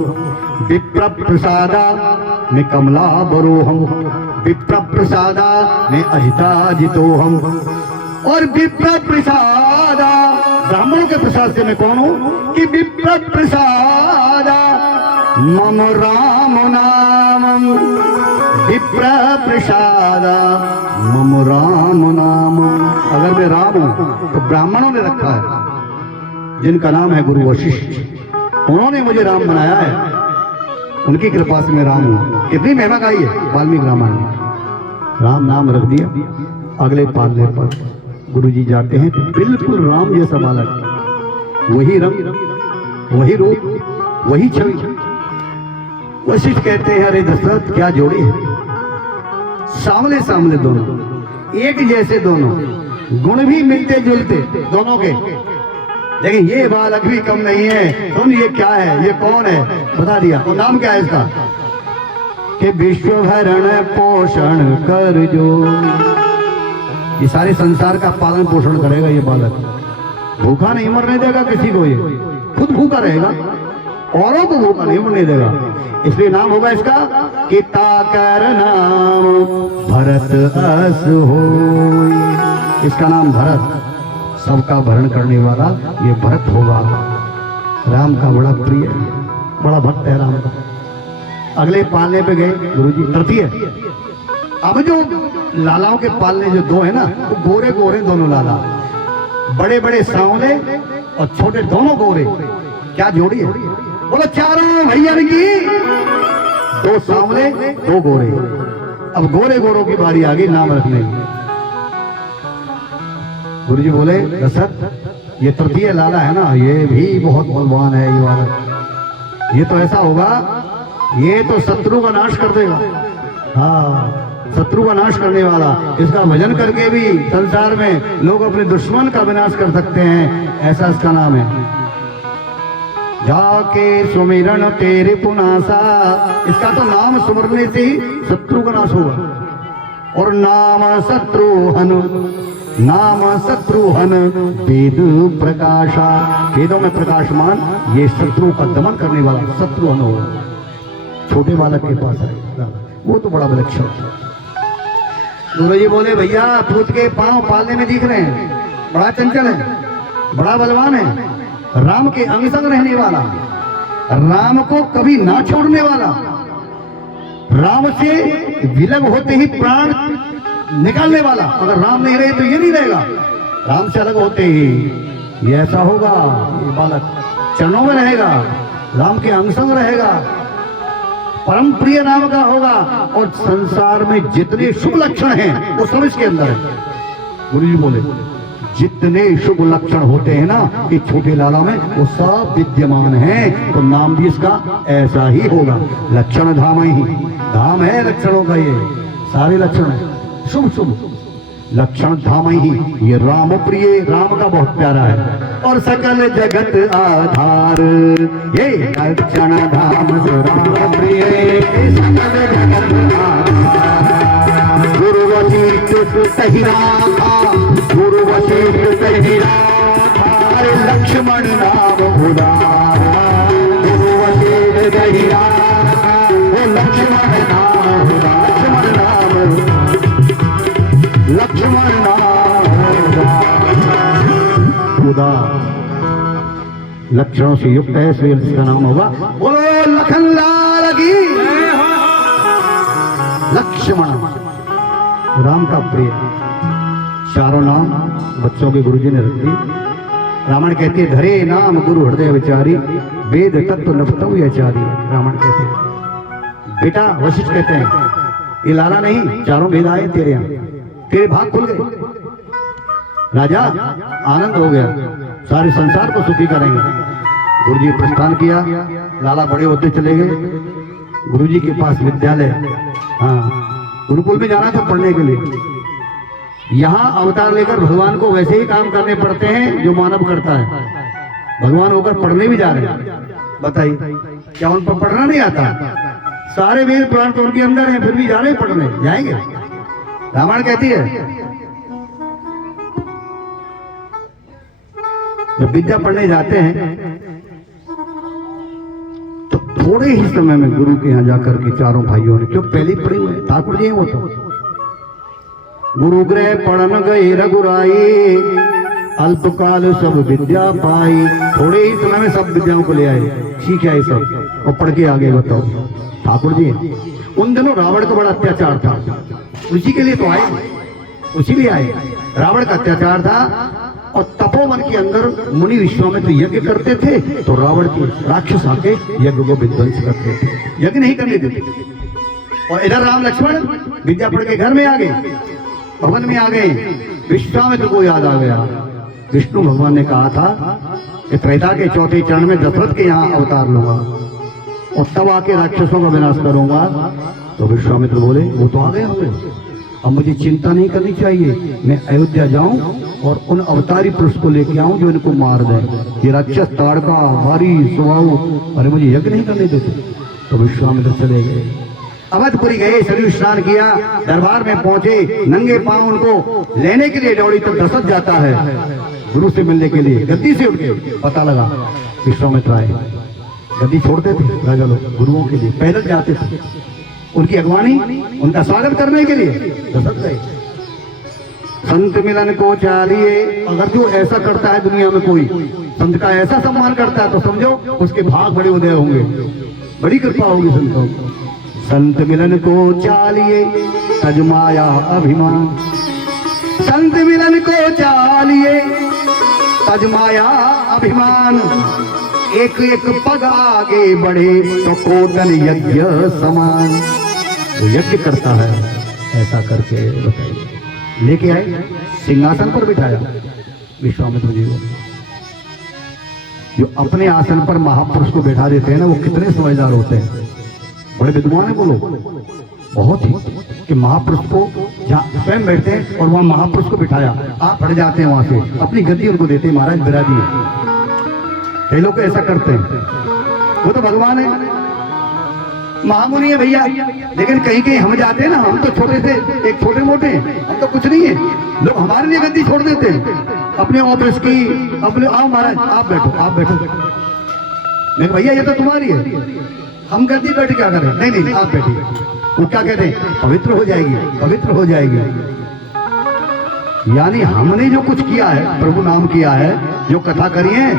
विप्र प्रसादा में कमला बरो हम, विप्र प्रसादा में अजिता जितो हम। और विप्र प्रसादा, ब्राह्मणों के प्रसाद से मैं कौन हूं? कि विप्र प्रसादा मम राम नाम, विप्र प्रसादा मम राम नाम। अगर मैं राम हूं तो ब्राह्मणों ने रखा है, जिनका नाम है गुरु वशिष्ठ। उन्होंने मुझे राम बनाया है, उनकी कृपा से मैं राम हूं। कितनी महिमा गाई है वाल्मीकि रामायण में। राम नाम रख दिया। अगले पालने पर गुरु जी जाते हैं तो बिल्कुल राम जैसा बालक, वही रंग, वही रूप, वही छवि। वशिष्ठ कहते हैं, अरे दशरथ क्या जोड़ी है, सामने सामने दोनों, एक जैसे दोनों, गुण भी मिलते जुलते दोनों के, लेकिन ये बालक भी कम नहीं है। तुम ये क्या है, ये कौन है? बता दिया। और नाम क्या है इसका? कि विश्व भरण पोषण कर जो, ये सारे संसार का पालन पोषण करेगा ये बालक। भूखा नहीं मरने देगा किसी को, ये खुद भूखा रहेगा, औरों को भूखा नहीं मरने देगा। इसलिए नाम होगा इसका कि ताकर नाम भरत अस हो। इसका नाम भरत, सबका भरण करने वाला ये भरत होगा। राम का बड़ा प्रिय, बड़ा भक्त है राम का। अगले पालने पे गए गुरुजी, तृतीय। अब जो लालाओं के पालने जो दो है ना, वो गोरे गोरे दोनों लाला, बड़े बड़े सांवले और छोटे दोनों गोरे। क्या जोड़ी है? बोलो चारों भैया की, दो सांवले दो गोरे। अब गोरे गोरों की बारी आ गई नाम रखने की। गुरुजी बोले, दशरथ ये तृतीय लाला है ना, ये भी बहुत बलवान है। ये वाला ये तो ऐसा होगा, ये तो शत्रु का नाश कर देगा। हाँ, शत्रु का नाश करने वाला। इसका भजन करके भी संसार में लोग अपने दुश्मन का विनाश कर सकते हैं, ऐसा इसका नाम है। जाके सुमिरन तेरे पुनासा, इसका तो नाम सुमरने से ही शत्रु का नाश होगा। और नाम शत्रुहन, नाम शत्रुहन वेद प्रकाशा, वेदों में प्रकाशमान, ये शत्रु का दमन करने वाला शत्रुहन होगा। छोटे बालक के पास आए, वो तो बड़ा विलक्षण। गुरु जी बोले, भैया पूत के पांव पालने में दिख रहे हैं, बड़ा चंचल है, बड़ा बलवान है, राम के अंग संग रहने वाला, राम को कभी ना छोड़ने वाला, राम से विलग होते ही प्राण निकालने वाला। अगर राम नहीं रहे तो ये नहीं रहेगा, राम से अलग होते ही ये ऐसा होगा, ये बालक चरणों में रहेगा, राम के अंग संग रहेगा, परम प्रिय नाम का होगा, और संसार में जितने शुभ लक्षण हैं वो सब इसके अंदर है। गुरु जी बोले जितने शुभ लक्षण होते हैं ना ये छोटे लाला में वो सब विद्यमान हैं, तो नाम भी इसका ऐसा ही होगा। लक्षण धाम ही धाम है लक्षणों का, ये सारे लक्षण है शुभ शुभ लक्षण धाम ही। ये राम प्रिय, राम का बहुत प्यारा है, और सकल जगत आधार ये लक्षण धाम राम प्रिय, सकल जगत आधार। गुरु वशिष्ठ सही राम, गुरु वशिष्ठ सही राम, लक्ष्मण नाम उदार। गुरु वशिष्ठ सही राम, लक्ष्मण नाम उदार, लक्ष्मण उदार लक्षणों से युक्त है, इसलिए इसका नाम होगा बोलो लखन लाल की। लक्ष्मण राम का प्रिय, चारों नाम बच्चों के गुरुजी ने रख दी। रामायण कहती है धरे नाम गुरु हृदय विचारी, वेद तत्व नभतौ यचारी। रामायण कहते हैं बेटा, वशिष्ठ कहते हैं ये लाला नहीं, चारों वेद आए तेरे यहाँ, तेरे भाग खुल गए। राजा आनंद हो गया, सारे संसार को सुखी करेंगे। गुरुजी प्रस्थान किया, लाला बड़े होते चले गए। गुरुजी के पास विद्यालय, हाँ गुरुकुल में जाना था पढ़ने के लिए। यहाँ अवतार लेकर भगवान को वैसे ही काम करने पड़ते हैं जो मानव करता है। भगवान होकर पढ़ने भी जा रहे हैं, बताइए क्या उन पर पढ़ना नहीं आता? सारे वेद पुराण तो उनके अंदर हैं, फिर भी जा रहे हैं पढ़ने, जाएंगे। रामायण कहती है जब विद्या पढ़ने जाते हैं तो थोड़े ही समय में गुरु के यहाँ जाकर के चारों भाइयों ने, क्यों पहले पढ़े हुए ठाकुर जी हैं वो तो, गुरु गृह पढ़न गए रघुराई, अल्पकाल सब विद्या पाई। थोड़े ही समय में सब विद्याओं को ले आए, ठीक है सब, और पढ़ के आगे बताओ। ठाकुर जी उन दिनों रावण का बड़ा अत्याचार था, उसी के लिए तो आए, उसी लिए आए। रावण का अत्याचार था, और तपोवन के अंदर मुनि विश्वामित्र यज्ञ करते थे, तो रावण के राक्षस आके यज्ञ को विध्वंस करते थे, यज्ञ नहीं करने देते। और इधर राम लक्ष्मण विद्या पढ़ के घर में आ गए, भवन में आ गए। विश्वामित्र को याद आ गया, विष्णु भगवान ने कहा था कि त्रेता के चौथे चरण में दशरथ के यहाँ अवतार लूंगा और तब आके राक्षसों का विनाश करूंगा। तो विश्वामित्र बोले वो तो आ गए होंगे, अब मुझे चिंता नहीं करनी चाहिए, मैं अयोध्या जाऊं और उन अवतारी पुरुष को लेके आऊं जो इनको मार दें। ये राक्षस ताड़का भारी स्वभाव, अरे मुझे यज्ञ नहीं करने देते। तो विश्वामित्र चले गए, अवधपुरी गए, शरीर स्नान किया, दरबार में पहुंचे, नंगे पांव उनको लेने के लिए दौड़ी तो दशरथ जाता है गुरु से मिलने के लिए, गद्दी से उठ के। पता लगा विश्वामित्र आए, गद्दी छोड़ते थे राजा लोग गुरुओं के लिए, पैदल जाते थे, उनकी अगवानी, उनका स्वागत करने के लिए दशरथ गए। संत मिलन को चाहिए, अगर जो ऐसा करता है दुनिया में कोई, संत का ऐसा सम्मान करता है तो समझो उसके भाग बड़े उदय होंगे, बड़ी कृपा होगी संतों को। संत मिलन को चालिए तजमाया अभिमान, संत मिलन को चालिए तजमाया अभिमान, एक एक पग आगे बढ़े तो कोटन यज्ञ समान। वो यज्ञ करता है ऐसा करके बताइए, लेके आए सिंहासन पर बिठाया विश्वामित्र जी को। जो अपने आसन पर महापुरुष को बैठा देते हैं ना, वो कितने समझदार होते हैं, बड़े विद्वान है वो लोग बहुत ही, कि महापुरुष को जहाँ स्वयं बैठते हैं और वहां महापुरुष को बिठाया, आप हट जाते हैं वहां से, अपनी गद्दी उनको देते हैं, महाराज बिराजी है। कई लोग ऐसा करते हैं, वो तो भगवान है, महामुनि है भैया, लेकिन कहीं कहीं हम जाते हैं ना, हम तो छोटे से एक छोटे मोटे हैं, हम तो कुछ नहीं है, लोग हमारे लिए गद्दी छोड़ देते हैं अपने ऑफिस की, अपने, आओ महाराज आप बैठो, आप बैठो। मैं भैया ये तो तुम्हारी है, हम गद्दी बैठ क्या करें? नहीं नहीं आप बैठिए। वो क्या कहते हैं, पवित्र हो जाएगी, पवित्र हो जाएगी। यानी हमने जो कुछ किया है, प्रभु नाम किया है, जो कथा करी है,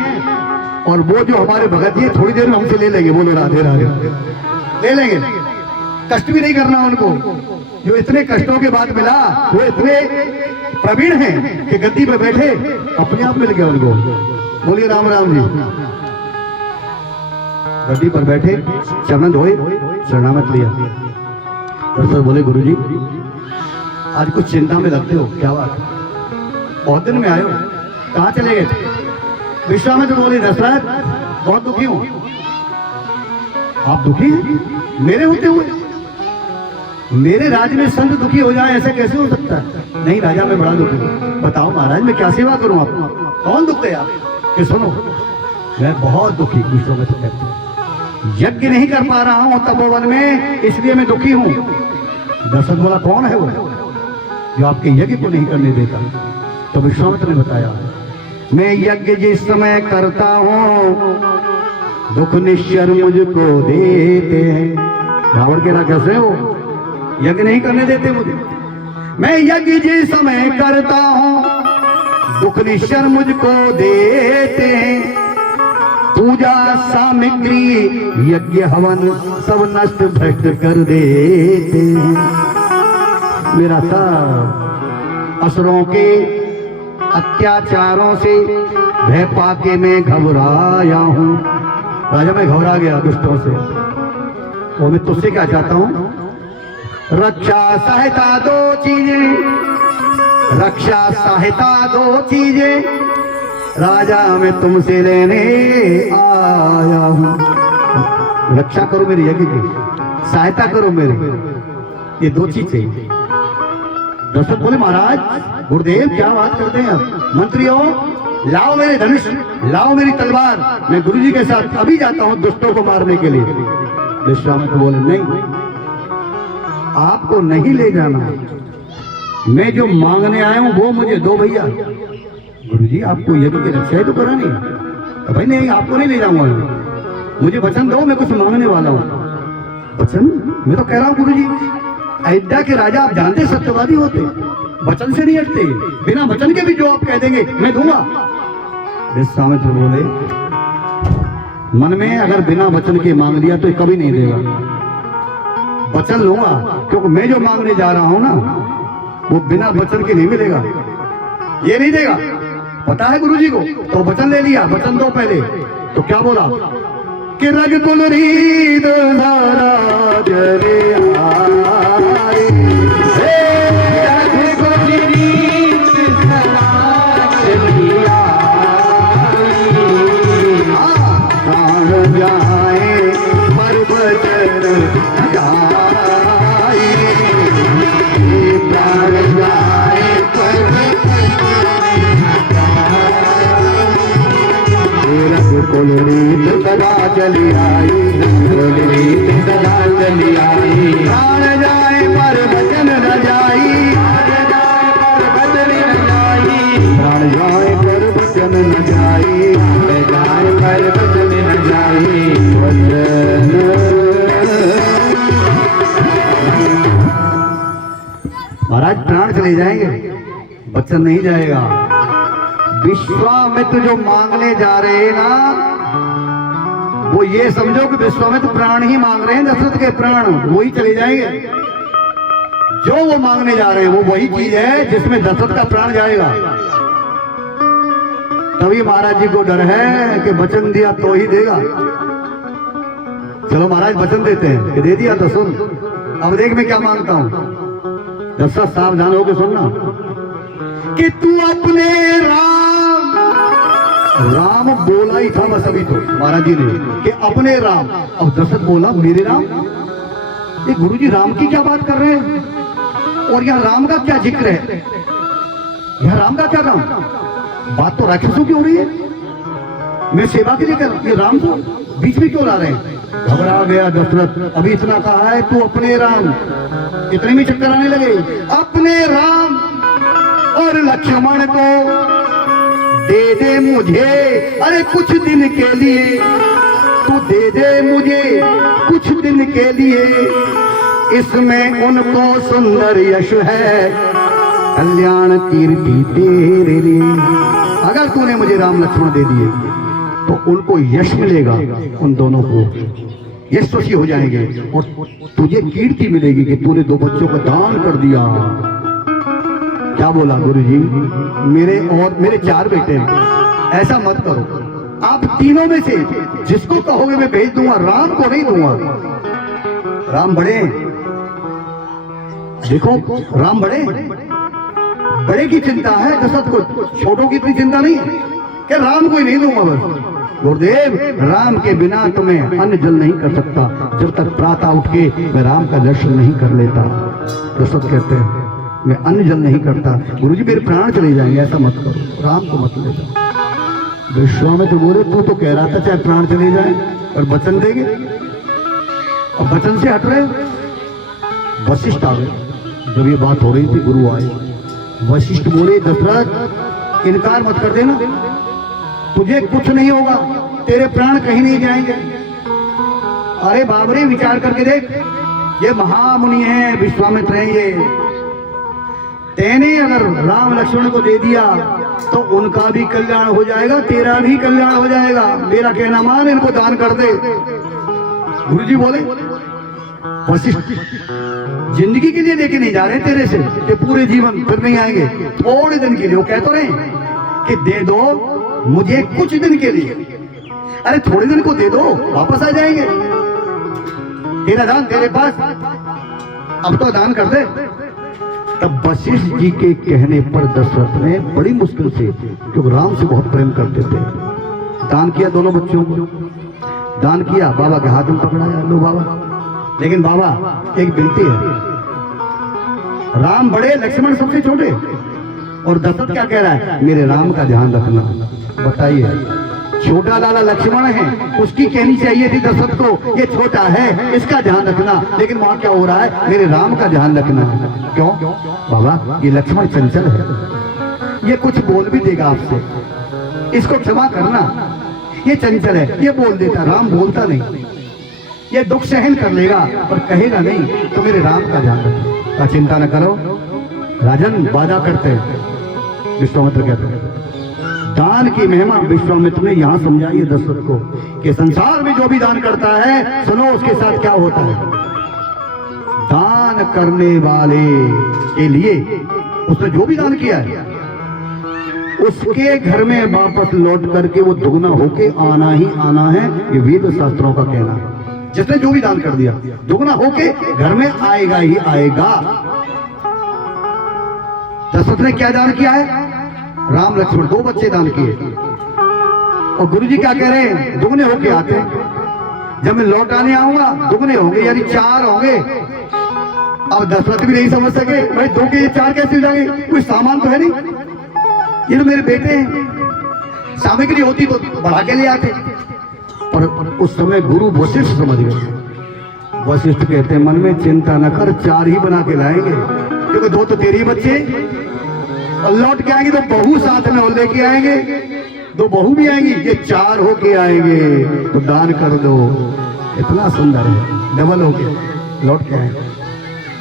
और वो जो हमारे भगत जी थोड़ी देर में हमसे ले लेंगे, बोलो राधे राधे, ले लेंगे। कष्ट भी नहीं करना उनको, जो इतने कष्टों के बाद मिला वो इतने प्रवीण हैं कि गद्दी पे बैठे अपने आप मिल गया उनको। बोलिए राम राम जी। गद्दी पर बैठे, चरण धोए, शरणागत लिया। दशरथ बोले गुरु जी आज कुछ चिंता में लगते हो, क्या बात? बहुत दिन में आए हो, कहाँ चले गए? विश्वामित्र बोले दशरथ बहुत दुखी हूं। आप दुखी हैं मेरे होते हुए? मेरे राज में संत दुखी हो जाए ऐसा कैसे हो सकता है? नहीं राजा मैं बड़ा दुखी हूं। बताओ महाराज मैं क्या सेवा करूं आपको? कौन दुख दे आप? कि सुनो मैं बहुत दुखी, विश्वामित्र कहते हैं यज्ञ नहीं कर पा रहा हूं तपोवन में, इसलिए मैं दुखी हूं। दशरथ बोला कौन है वो जो आपके यज्ञ को नहीं करने देता? तो विश्वामित्र ने बताया मैं यज्ञ जिस समय करता हूं दुख निश्चर मुझको देते हैं। रावण के राक्षस है वो, यज्ञ नहीं करने देते मुझे। मैं यज्ञ जिस समय करता हूं दुख निश्चर मुझको देते हैं। पूजा सामग्री यज्ञ हवन सब नष्ट भ्रष्ट कर देते हैं। मेरा सब असुरों के अत्याचारों से भय पाके मैं घबराया हूं। राजा मैं घबरा गया दुष्टों से, और मैं तुझसे क्या चाहता हूं? रक्षा सहायता दो चीजें, रक्षा सहायता दो चीजें राजा मैं तुमसे लेने आया हूं। रक्षा करो मेरी यज्ञ की, सहायता करो मेरी, ये दो चीज चाहिए। दशरथ बोले महाराज गुरुदेव क्या बात करते हैं आप? मंत्रियों लाओ मेरे धनुष, लाओ मेरी तलवार, मैं गुरुजी के साथ अभी जाता हूं दुष्टों को मारने के लिए। विश्वामित्र बोले नहीं आपको नहीं ले जाना, मैं जो मांगने आया हूं वो मुझे दो भैया। गुरुजी आपको यज्ञ की रक्षा ही तो करानी है। तो भाई नहीं आपको नहीं ले जाऊंगा, मुझे वचन दो, मैं कुछ मांगने वाला हूं। वचन? मैं तो कह रहा हूं गुरुजी अयोध्या के राजा आप जानते सत्यवादी होते, वचन से नहीं हटते, बिना वचन के भी जो आप कह देंगे मैं दूंगा। विश्वामित्र बोले मन में अगर बिना वचन के मांग लिया तो कभी नहीं देगा, वचन लूंगा क्योंकि मैं जो मांगने जा रहा हूं ना वो बिना वचन के नहीं मिलेगा, ये नहीं देगा। पता है गुरुजी को, तो वचन ले लिया, वचन दो पहले। तो क्या बोला कि रग कुल रीत धारा जरे आए, रग कुल रीत धारा जरे आए, प्राण जाए पर वचन जाए, प्राण जाए पर कुल रीत सदा चली आई, कुल रीत सदा चली आई, प्राण जाए पर वचन न जाई, प्राण जाए पर वचन न जाई, प्राण जाए पर वचन न जाई, वचन। महाराज प्राण चले जाएंगे, वचन नहीं जाएगा। विश्वामित्र जो मांगने जा रहे हैं ना वो ये समझो कि विश्वामित्र प्राण ही मांग रहे हैं, दशरथ के प्राण वही चले जाएंगे। जो वो मांगने जा रहे हैं वो वही चीज है जिसमें दशरथ का प्राण जाएगा। तभी महाराज जी को डर है कि वचन दिया तो ही देगा। चलो महाराज वचन देते हैं कि दे दिया तो सुन, अब देख मैं क्या मांगता हूं। दशरथ सावधान होकर सुनना कि तू अपने राम बोला ही था बस अभी तो महाराज जी ने कि अपने राम, अब दशरथ बोला मेरे राम। ये गुरुजी राम की क्या बात कर रहे हैं और यहाँ राम का क्या जिक्र है? यहाँ राम का क्या काम? बात तो राक्षसों की हो रही है, मैं सेवा के लिए कर, ये राम को बीच में क्यों ला रहे हैं? घबरा गया दशरथ, अभी इतना कहा है तू अपने राम, इतने में चक्कर आने लगे। अपने राम और लक्ष्मण को दे दे मुझे, अरे कुछ दिन के लिए तू दे दे मुझे कुछ दिन के लिए, इसमें उनको सुंदर यश है, कल्याण कीर्ति तेरे लिए। अगर तूने मुझे राम लक्ष्मण दे दिए तो उनको यश मिलेगा, उन दोनों को यशस्वी हो जाएंगे और तुझे कीर्ति मिलेगी कि तूने 2 बच्चों को दान कर दिया। क्या बोला गुरुजी? मेरे 4 बेटे हैं, ऐसा मत करो, आप तीनों में से जिसको कहोगे मैं भेज दूंगा, राम को नहीं दूंगा। राम बड़े हैं, देखो राम बड़े की चिंता है दशरथ को, छोटों की इतनी चिंता नहीं है कि राम को ही नहीं दूंगा बस। गुरुदेव, राम के बिना तुम्हें अन्न जल नहीं कर सकता जब तक प्रातः उठ के मैं राम का दर्शन नहीं कर लेता। दशरथ कहते हैं मैं अन्न जल नहीं करता, गुरुजी मेरे प्राण चले जाएंगे, ऐसा मत करो, राम को मत ले जाओ। विश्वामित्र बोले तू तो कह रहा था चाहे प्राण चले जाए और वचन देंगे, अब वचन से हट रहे। वशिष्ठ आ गए, जब ये बात हो रही थी गुरु आए। वशिष्ठ बोले दशरथ इनकार मत कर देना, तुझे कुछ नहीं होगा, तेरे प्राण कहीं नहीं जाएंगे। अरे बाबरे विचार करके देख, ये महामुनि हैं, विश्वामित्र हैं, ये तेने अगर राम लक्ष्मण को दे दिया तो उनका भी कल्याण हो जाएगा, तेरा भी कल्याण हो जाएगा, मेरा कहना मान, इनको दान कर दे। गुरुजी बोले वशिष्ठ जिंदगी के लिए लेके नहीं जा रहे तेरे से कि पूरे जीवन फिर नहीं आएंगे, थोड़े दिन के लिए। वो कह तो रहे कि दे दो मुझे कुछ दिन के लिए, अरे थोड़े दिन को दे दो, वापस आ जाएंगे, तेरा दान तेरे पास, अब तो दान कर दे। तब वशिष्ठ जी के कहने पर दशरथ ने बड़ी मुश्किल से, क्योंकि राम से बहुत प्रेम करते थे, दान किया, दोनों बच्चों को दान किया, बाबा के हाथ में पकड़ाया, लो बाबा। लेकिन बाबा एक विनती है, राम बड़े लक्ष्मण सबसे छोटे, और दशरथ क्या कह रहा है, मेरे राम का ध्यान रखना। बताइए, छोटा लाला लक्ष्मण है, उसकी कहनी चाहिए थी दशरथ को ये छोटा है इसका ध्यान रखना, लेकिन वहां क्या हो रहा है, मेरे राम का ध्यान रखना। क्यों बाबा? ये लक्ष्मण चंचल है, ये कुछ बोल भी देगा आपसे, इसको क्षमा करना, ये चंचल है, ये बोल देता, राम बोलता नहीं, ये दुख सहन कर लेगा पर कहेगा नहीं, तो मेरे राम का ध्यान रखो, का चिंता न करो। राजन वादा करते हैं, विश्वामित्र कहते हैं, दान की महिमा विश्वामित्र ने यहाँ समझाई है दशरथ को कि संसार में जो भी दान करता है, सुनो उसके साथ क्या होता है। दान करने वाले के लिए उसने जो भी दान किया है उसके घर में वापस लौट करके वो दुगना होके आना ही आना है, ये वेद शास्त्रों का कहना है। जिसने जो भी दान कर दिया दुगना होके घर में आएगा ही आएगा। दशरथ ने क्या दान किया है? राम लक्ष्मण 2 बच्चे दान किए, और गुरुजी क्या कह रहे हैं, दुगने होके आते हैं, जब मैं लौट आने आऊंगा दुगने होंगे, यानी 4 होंगे। अब दशरथ भी नहीं समझ सके, भाई 2 के 4 कैसे हो जाएंगे, कोई सामान तो है नहीं, ये तो मेरे बेटे हैं, सामग्री होती तो बढ़ा के ले आते। पर उस समय गुरु वशिष्ठ समझ गए। वशिष्ठ कहते हैं मन में चिंता न कर, 4 ही बना के लाएंगे, क्योंकि 2 तो तेरे ही बच्चे, और लौट के आएंगे तो बहू साथ में और लेके आएंगे, 2 बहू भी आएंगी, ये 4 होके आएंगे, तो दान कर दो। इतना सुंदर है, डबल होके लौट के आएंगे।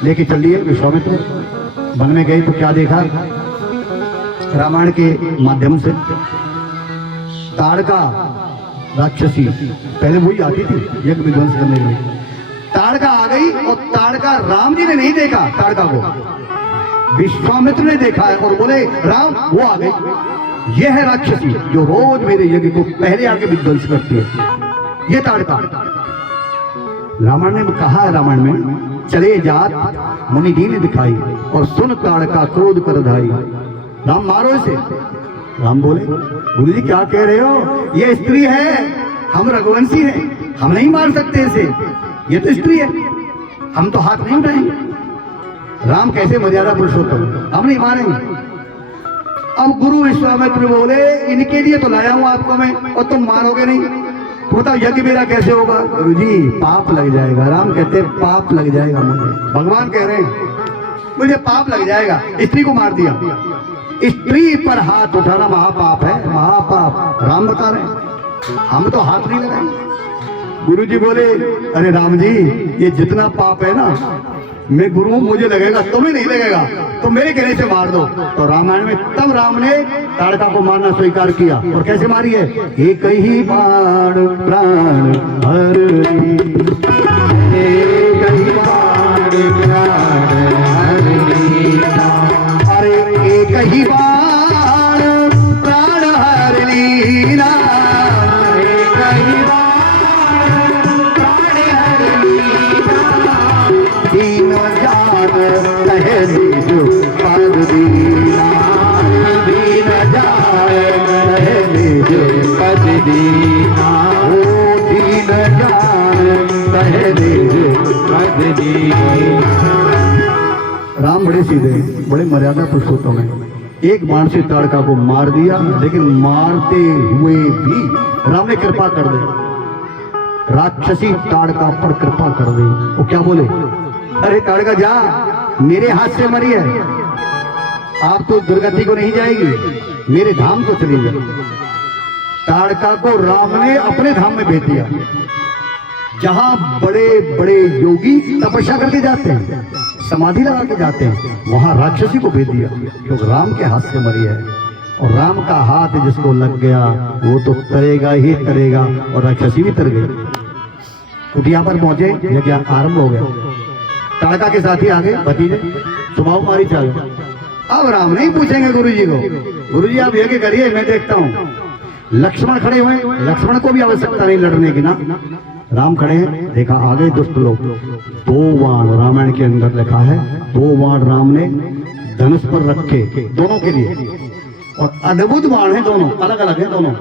लेके चलिए विश्वामित्र वन में गए तो क्या देखा, रामायण के माध्यम से ताड़का राक्षसी, पहले वही आती थी यज्ञ विध्वंस करने के लिए, ताड़का आ गई, और ताड़का राम जी ने नहीं देखा, ताड़का को विश्वामित्र ने देखा है, और बोले राम वो आ गई, ये है राक्षसी जो रोज मेरे यज्ञ को पहले आके विध्वंस करती है, ये ताड़का। रामायण ने कहा है, रामायण में चले जात मुनि दीन दिखाई, और सुन ताड़का क्रोध कर धाई, राम मारो इसे। राम बोले गुरु जी क्या कह रहे हो, ये स्त्री है, हम रघुवंशी हैं, हम नहीं मार सकते इसे, ये तो स्त्री है, हम तो हाथ नहीं उठाएंगे। राम कैसे मर्यादा पुरुषोत्तम, हम नहीं मारेंगे। अब गुरु विश्वामित्र बोले इनके लिए तो लाया हूं आपको मैं, और तुम मारोगे नहीं, तो बताओ यज्ञ मेरा कैसे होगा। गुरु जी पाप लग जाएगा। राम कहते पाप लग जाएगा मुझे, भगवान कह रहे हैं मुझे पाप लग जाएगा, स्त्री को मार दिया, स्त्री पर हाथ उठाना महापाप है, महापाप। राम बता रहे हैं हम तो हाथ नहीं लगाएंगे। गुरु जी बोले अरे राम जी ये जितना पाप है ना मैं गुरु हूं, मुझे लगेगा, तुम्हें नहीं लगेगा, तो मेरे कहने से मार दो। तो रामायण में तब राम ने ताड़का को मारना स्वीकार किया। और कैसे मारी है? एक ही बाण प्राण हर ली, एक ही बाण प्राण हर लीना। अरे एक ही बाण प्राण हर लीना, एक ही बाण प्राण हर लीना। दीन जान पहली जो पद दीना, दीन जाए पहले जो पद दीना। ओ दीन जान पहले जो पद दीना। राम बड़े सीधे, बड़े मर्यादा पुरुषोत्तम है। एक बाण से ताड़का को मार दिया, लेकिन मारते हुए भी राम ने कृपा कर दी, राक्षसी ताड़का पर कृपा कर दी। वो क्या बोले? अरे ताड़का जा, मेरे हाथ से मरी है, आप तो दुर्गति को नहीं जाएगी, मेरे धाम को चली जाए। ताड़का को राम ने अपने धाम में भेज दिया, जहां बड़े बड़े योगी तपस्या करके जाते हैं, समाधि लगा के जाते हैं, वहां राक्षसी को भेज दिया, क्योंकि राम के हाथ से मरी है। और राम का हाथ जिसको लग गया वो तो तरेगा ही तरेगा, और राक्षसी भी तर गई। कुटिया पर पहुंचे, यज्ञ आरंभ हो गया। ताड़का के साथी आगे भतीजे सुबाहु मारी चाल। अब राम नहीं पूछेंगे गुरुजी को, गुरुजी आप यज्ञ करिए, मैं देखता हूँ। लक्ष्मण खड़े हुए, लक्ष्मण को भी आवश्यकता नहीं लड़ने की ना, राम खड़े हैं, देखा आ गए दुष्ट लोग। दो बाण रामायण के अंदर लिखा है, दो बाण राम ने धनुष पर रखे दोनों के लिए, और अद्भुत बाण है दोनों, अलग अलग है दोनों।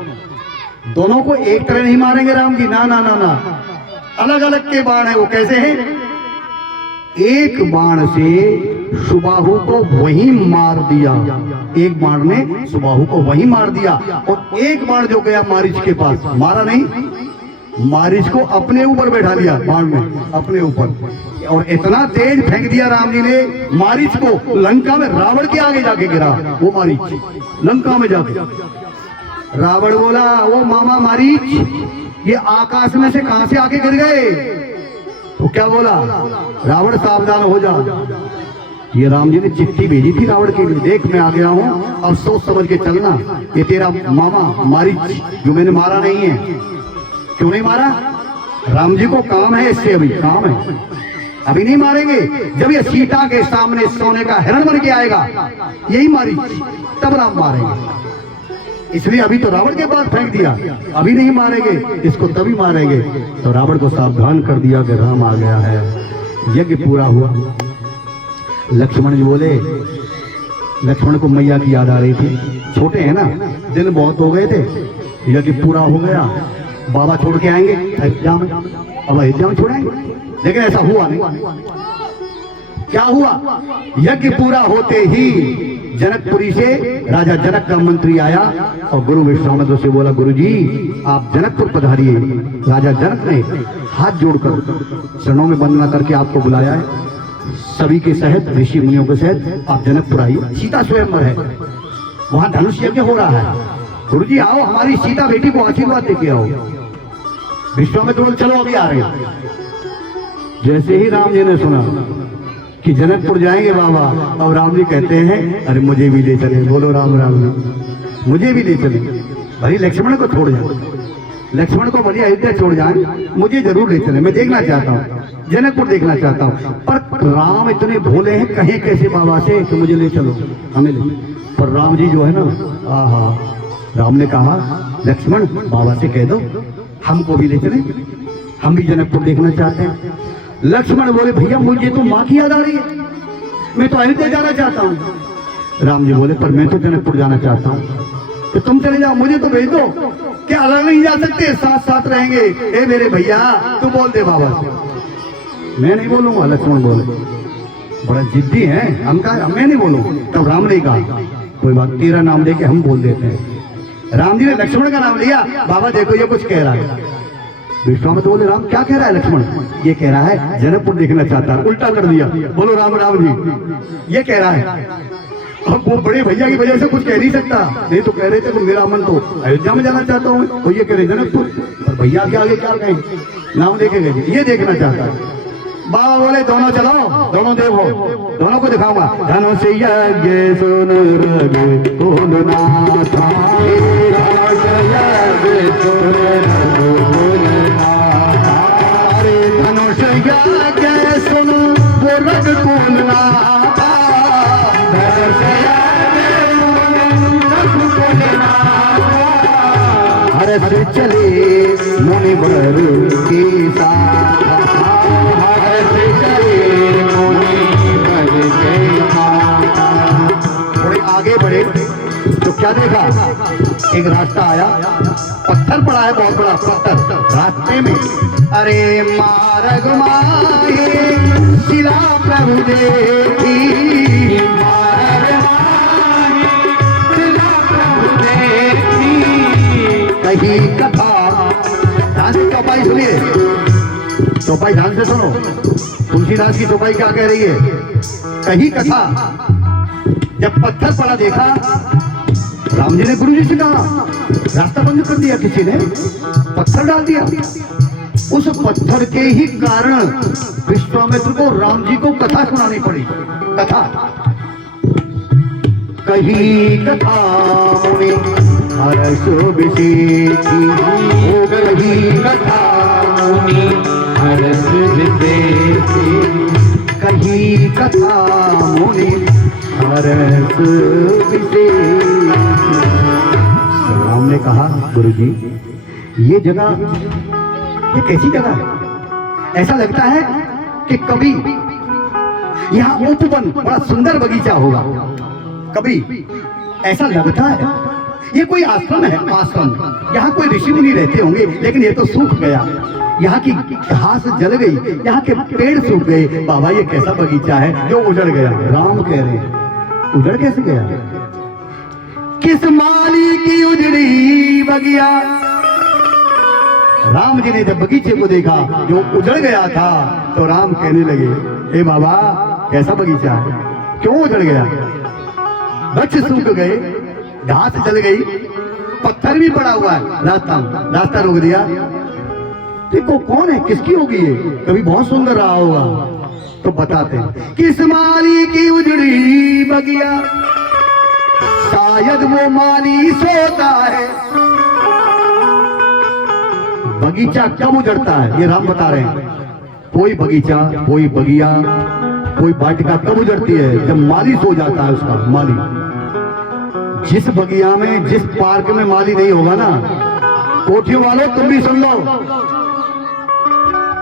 दोनों को एक तरह नहीं मारेंगे राम जी, ना ना ना ना, अलग अलग के बाण है। वो कैसे हैं? एक बाण से सुबाहु को वही मार दिया, एक बाण ने सुबाहु को वही मार दिया, और एक बाण जो गया मारीच के पास, मारा नहीं, मारीच को अपने ऊपर बैठा लिया बाण में, अपने ऊपर। और इतना तेज फेंक दिया राम जी ने मारीच को, लंका में रावण के आगे जाके गिरा वो मारीच, लंका में जाके। रावण बोला, वो मामा मारीच, ये आकाश में से कहां से आके गिर गए? तो क्या बोला? रावण सावधान हो जा। ये राम जी ने चिट्ठी भेजी थी रावण के लिए, देख मैं आ गया हूं, अब सोच समझ के चलना, ये तेरा मामा मारीच जो मैंने मारा नहीं है। क्यों नहीं मारा? राम जी को काम है, इससे अभी काम है, अभी नहीं मारेंगे। जब ये सीता के सामने सोने का हिरण बन के आएगा, यही मारी, तब राम मारेंगे। इसलिए अभी तो रावण के पास फेंक दिया, अभी नहीं मारेंगे, इसको तभी मारेंगे। तो रावण को सावधान कर दिया कि राम आ गया है। यज्ञ पूरा हुआ। लक्ष्मण जी बोले, लक्ष्मण को मैया की याद आ रही थी, छोटे हैं ना, दिन बहुत हो गए थे, यज्ञ पूरा हो गया, बाबा छोड़ के आएंगे अयोध्या में, अब अयोध्या में छोड़ेंगे, लेकिन ऐसा हुआ नहीं। क्या हुआ? यज्ञ पूरा होते ही जनकपुरी से राजा जनक का मंत्री आया और गुरु विश्वामित्र से बोला, गुरुजी आप जनकपुर पधारिए। राजा जनक ने हाथ जोड़कर चरणों में वंदना करके आपको बुलाया है, सभी के सहित, ऋषि मुनियों के सहित आप जनकपुर आइए। सीता स्वयंवर है, वहां धनुष यज्ञ हो रहा है, गुरुजी आओ, हमारी सीता बेटी को आशीर्वाद देके आओ। विश्वामित्र बोले, चलो अभी आ रहे हैं। जैसे ही राम जी ने सुना कि जनकपुर जाएंगे बाबा, अब राम जी कहते हैं, अरे मुझे भी ले चले। बोलो राम राम जी, मुझे भी ले चले। भाई लक्ष्मण को छोड़ जाए, लक्ष्मण को भले अयोध्या छोड़ जाए, मुझे जरूर ले चले, मैं देखना चाहता हूँ, जनकपुर देखना चाहता हूँ। पर राम इतने भोले हैं, कहे कैसे बाबा से कि मुझे ले चलो, हमें ले। पर राम जी जो है ना, आहा, राम ने कहा, लक्ष्मण बाबा से कह दो हमको भी ले चले, हम भी जनकपुर देखना चाहते हैं। लक्ष्मण बोले, भैया मुझे तो माँ की याद आ रही है, मैं तो अयोध्या जाना चाहता हूँ। राम जी बोले, पर मैं तो जनकपुर जाना चाहता हूँ, तो तुम चले जाओ, मुझे तो भेज दो। क्या अलग नहीं जा सकते, साथ साथ रहेंगे? ए मेरे भैया तू बोल दे बाबा से। मैं नहीं बोलूंगा, लक्ष्मण बोले, बड़ा जिद्दी है, हम कहा मैं नहीं बोलूंगा। तब राम ने कहा, कोई बात, तेरा नाम लेके हम बोल देते हैं। राम जी ने लक्ष्मण का नाम लिया, बाबा देखो ये कुछ कह रहा है। विश्वामित्र बोले, राम क्या कह रहा है? लक्ष्मण ये कह रहा है जनकपुर देखना चाहता है। उल्टा कर दिया, बोलो राम राम जी, ये कह रहा है। अब वो बड़े भैया की वजह से कुछ कह नहीं सकता, नहीं तो कह रहे थे मेरा मन तो अयोध्या में जाना चाहता हूँ, तो ये कह रहे जनकपुर। पर भैया के आगे क्या कहें, नाम लेके गए, ये देखना चाहता है। बाबा बोले दोनों चलो, दोनों देखो, दोनों को दिखाऊंगा। धनुष यज्ञ सुन रग कुलनाथ, धनुष यज्ञ सुन रग कुलनाथ, अरे धनुष यज्ञ सुन वो रग कुलनाथ, धनुष यज्ञ सुन रग कुलनाथ, हर से चले मुनिवर के साथ, थोड़े आगे बढ़े तो क्या देखा, एक रास्ता आया, पत्थर पड़ा है, बहुत बड़ा पत्थर रास्ते में। अरे मार्ग माहे शिला प्रभु देखी, मार्ग माहे शिला प्रभु देखी, कही कथा। ध्यान से चौपाई सुनिए, चौपाई ध्यान से सुनो। तुलसीदास की चौपाई क्या कह रही है? कही कथा। जब पत्थर पड़ा देखा, राम जी ने गुरु जी से कहा, रास्ता बंद कर दिया, किसी ने पत्थर डाल दिया। उस पत्थर के ही कारण विश्वामित्र को राम जी को कथा सुनानी पड़ी। कथा कही कथा मुनि हर्ष विशेषी, ओ कही कथा मुनि हर्ष विशेषी, कही कथा मुनि हर्ष विशेषी। राम ने कहा, गुरु जी ये जगह, ये कैसी जगह है? ऐसा लगता है कि कभी यहाँ उपवन, बड़ा सुंदर बगीचा होगा। कभी ऐसा लगता है ये कोई आश्रम है, आश्रम। यहाँ कोई ऋषि मुनि रहते होंगे, लेकिन ये तो सूख गया। यहाँ की घास जल गई, यहाँ के पेड़ सूख गए। बाबा ये कैसा बगीचा है जो उजड़ गया? राम कह रहे हैं, उजड़ कैसे गया? किस माली की उजड़ी बगिया। राम जी ने जब बगीचे को देखा जो उजड़ गया था, तो राम कहने लगे, ए बाबा कैसा बगीचा है, क्यों उजड़ गया? वृक्ष सूख गए, घास जल गई, पत्थर भी पड़ा हुआ है, रास्ता रोक दिया। देखो कौन है, किसकी होगी ये? कभी बहुत सुंदर रहा होगा। तो बताते हैं, किस माली की उजड़ी बगिया, शायद वो माली सोता है। बगीचा कब उजड़ता है ये राम बता रहे हैं। कोई बगीचा, कोई बगिया, कोई वाटिका कब उजड़ती है? जब माली सो जाता है उसका माली। जिस बगिया में, जिस पार्क में माली नहीं होगा ना, कोठियों वालों तुम भी सुन लो,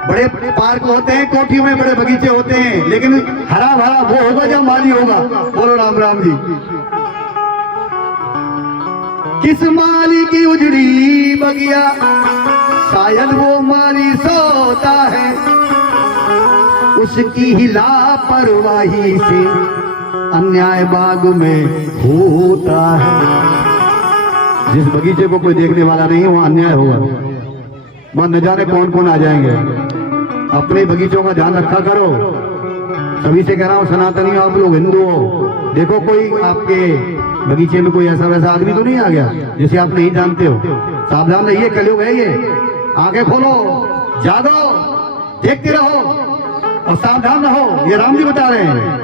बड़े पार्क होते हैं, कोठियों में बड़े बगीचे होते हैं, लेकिन हरा भरा वो होगा जब माली होगा। बोलो राम राम जी। किस माली की उजड़ी बगिया, शायद वो माली सोता है, उसकी ही लापरवाही से अन्याय बाग में होता है। जिस बगीचे को कोई देखने वाला नहीं है, वहाँ अन्याय होगा, वहाँ न जाने कौन कौन आ जाएंगे। अपने बगीचों का ध्यान रखा करो। सभी से कह रहा हूँ, सनातनी आप लोग हिंदू हो, देखो कोई आपके बगीचे में कोई ऐसा वैसा आदमी तो नहीं आ गया जिसे आप नहीं जानते हो। सावधान रहिए, कलयुग है ये। आंखें खोलो, जागो, देखते रहो और सावधान रहो। ये राम जी बता रहे हैं,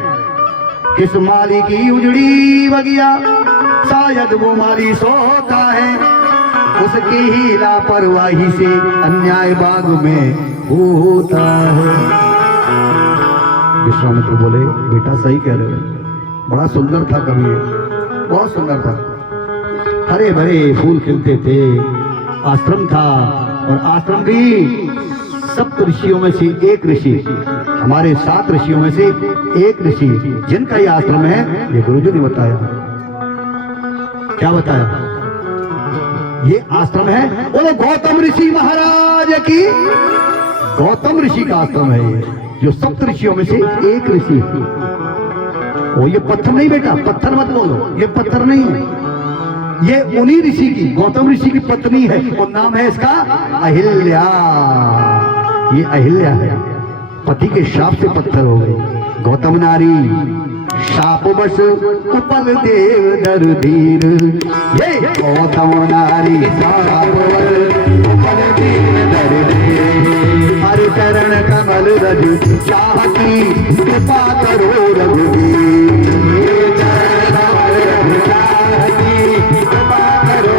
किस माली की उजड़ी बगिया, शायद वो माली सोता है, उसकी ही लापरवाही से अन्याय बाग में होता है। विश्वामित्र बोले, बेटा सही कह रहे हो, बड़ा सुंदर था कवि, बहुत सुंदर था। हरे भरे फूल खिलते थे, आश्रम था, और आश्रम भी सप्त ऋषियों में से एक ऋषि, हमारे 7 ऋषियों में से एक ऋषि जिनका ये आश्रम है, ये गुरुजी ने बताया। क्या बताया? ये आश्रम है, बोलो गौतम ऋषि महाराज की। गौतम ऋषि का आश्रम है ये, जो सप्त ऋषियों में से एक ऋषि। वो ये पत्थर नहीं बेटा, पत्थर मत बोलो, ये पत्थर नहीं है, ये उन्हीं ऋषि की, गौतम ऋषि की पत्नी है, और नाम है इसका अहिल्या। ये अहिल्या है, पति के श्राप से पत्थर हो गई। गौतम नारी शाप बस उपल देव दर धीर, ये गौतम नारी शाप बस उपल देव दर धीर, हर चरण कमल रज चाहती कृपा करो रघुवीर। कृपा करो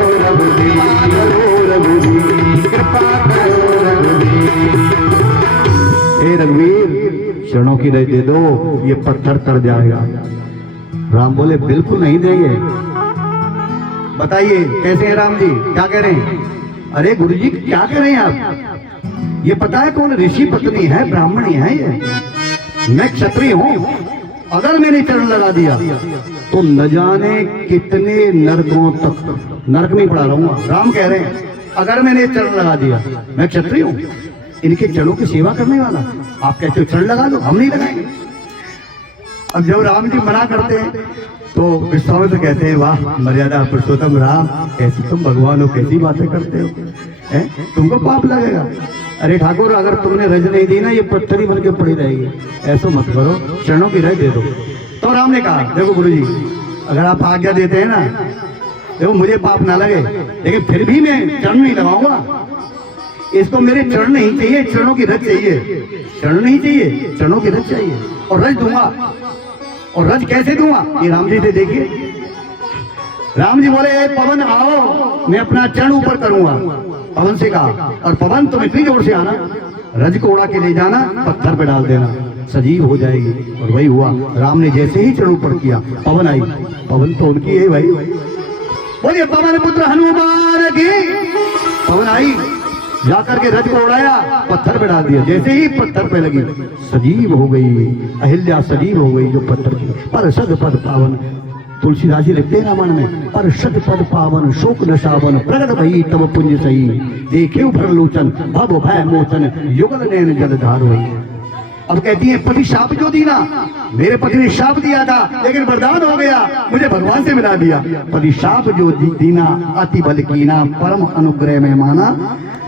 रघुवीर। हे रघुवीर चरणों की रज दे दो, ये पत्थर तर जाएगा। राम बोले बिल्कुल नहीं देंगे। बताइए कैसे हैं राम जी, क्या कह रहे हैं? अरे गुरु जी क्या कह रहे हैं आप? ये पता है कौन ऋषि पत्नी है, ब्राह्मणी है ये, मैं क्षत्रिय हूं। अगर मैंने चरण लगा दिया तो न जाने कितने नरकों तक नरक में पड़ा रहूंगा। राम कह रहे हैं अगर मैंने चरण लगा दिया, मैं क्षत्रिय हूं, इनके चरणों की सेवा करने वाला। आप कहते हो चरण लगा दो, हम नहीं लगाएंगे। अब जब राम जी मना करते हैं तो विश्वामित्र कहते हैं वाह मर्यादा पुरुषोत्तम राम, कैसी तुम भगवान हो, कैसी बातें करते हो, हैं? तुमको पाप लगेगा। अरे ठाकुर अगर तुमने रज नहीं दी ना, ये पत्थर ही बन के पड़ी रहेगी, ऐसा मत करो, चरणों की रज दे दो। तो राम ने कहा देखो गुरु जी अगर आप आज्ञा देते हैं ना, देखो मुझे पाप ना लगे, लेकिन फिर भी मैं चरण नहीं लगाऊंगा। इसको मेरे चरण नहीं चाहिए, चरणों की रज चाहिए। चरण नहीं चाहिए, चरणों की रज चाहिए, और रज दूंगा। और रज कैसे दूंगा ये राम जी से देखिए। राम जी बोले पवन आओ, मैं अपना चरण ऊपर करूंगा। पवन से कहा और पवन तुम इतनी जोर से आना, रज को उड़ा के ले जाना, पत्थर पे डाल देना, सजीव हो जाएगी। और वही हुआ। राम ने जैसे ही चरण ऊपर किया, पवन आई। पवन तो उनकी है भाई। बोलिए पवन पुत्र हनुमान की। पवन आई, जाकर के रज को उड़ाया, पत्थर पे डाल दिया। जैसे ही पत्थर पे लगी सजीव हो गई, अहिल्या सजीव हो गई जो पत्थर की। पर सद पद पावन, तुलसीदास जी लिखते हैं रामायण में, पर सद पद पावन शोक नशावन प्रगट भई तब पुंज सही, देखे प्रलोचन भव भय मोचन युगल नैन जलधार हुई। अब कहती है पति शाप जो दी ना, मेरे पति ने शाप दिया था लेकिन वरदान हो गया, मुझे भगवान से मिला दिया। पति शाप जो दीना अति बल कीना, परम अनुग्रह में माना,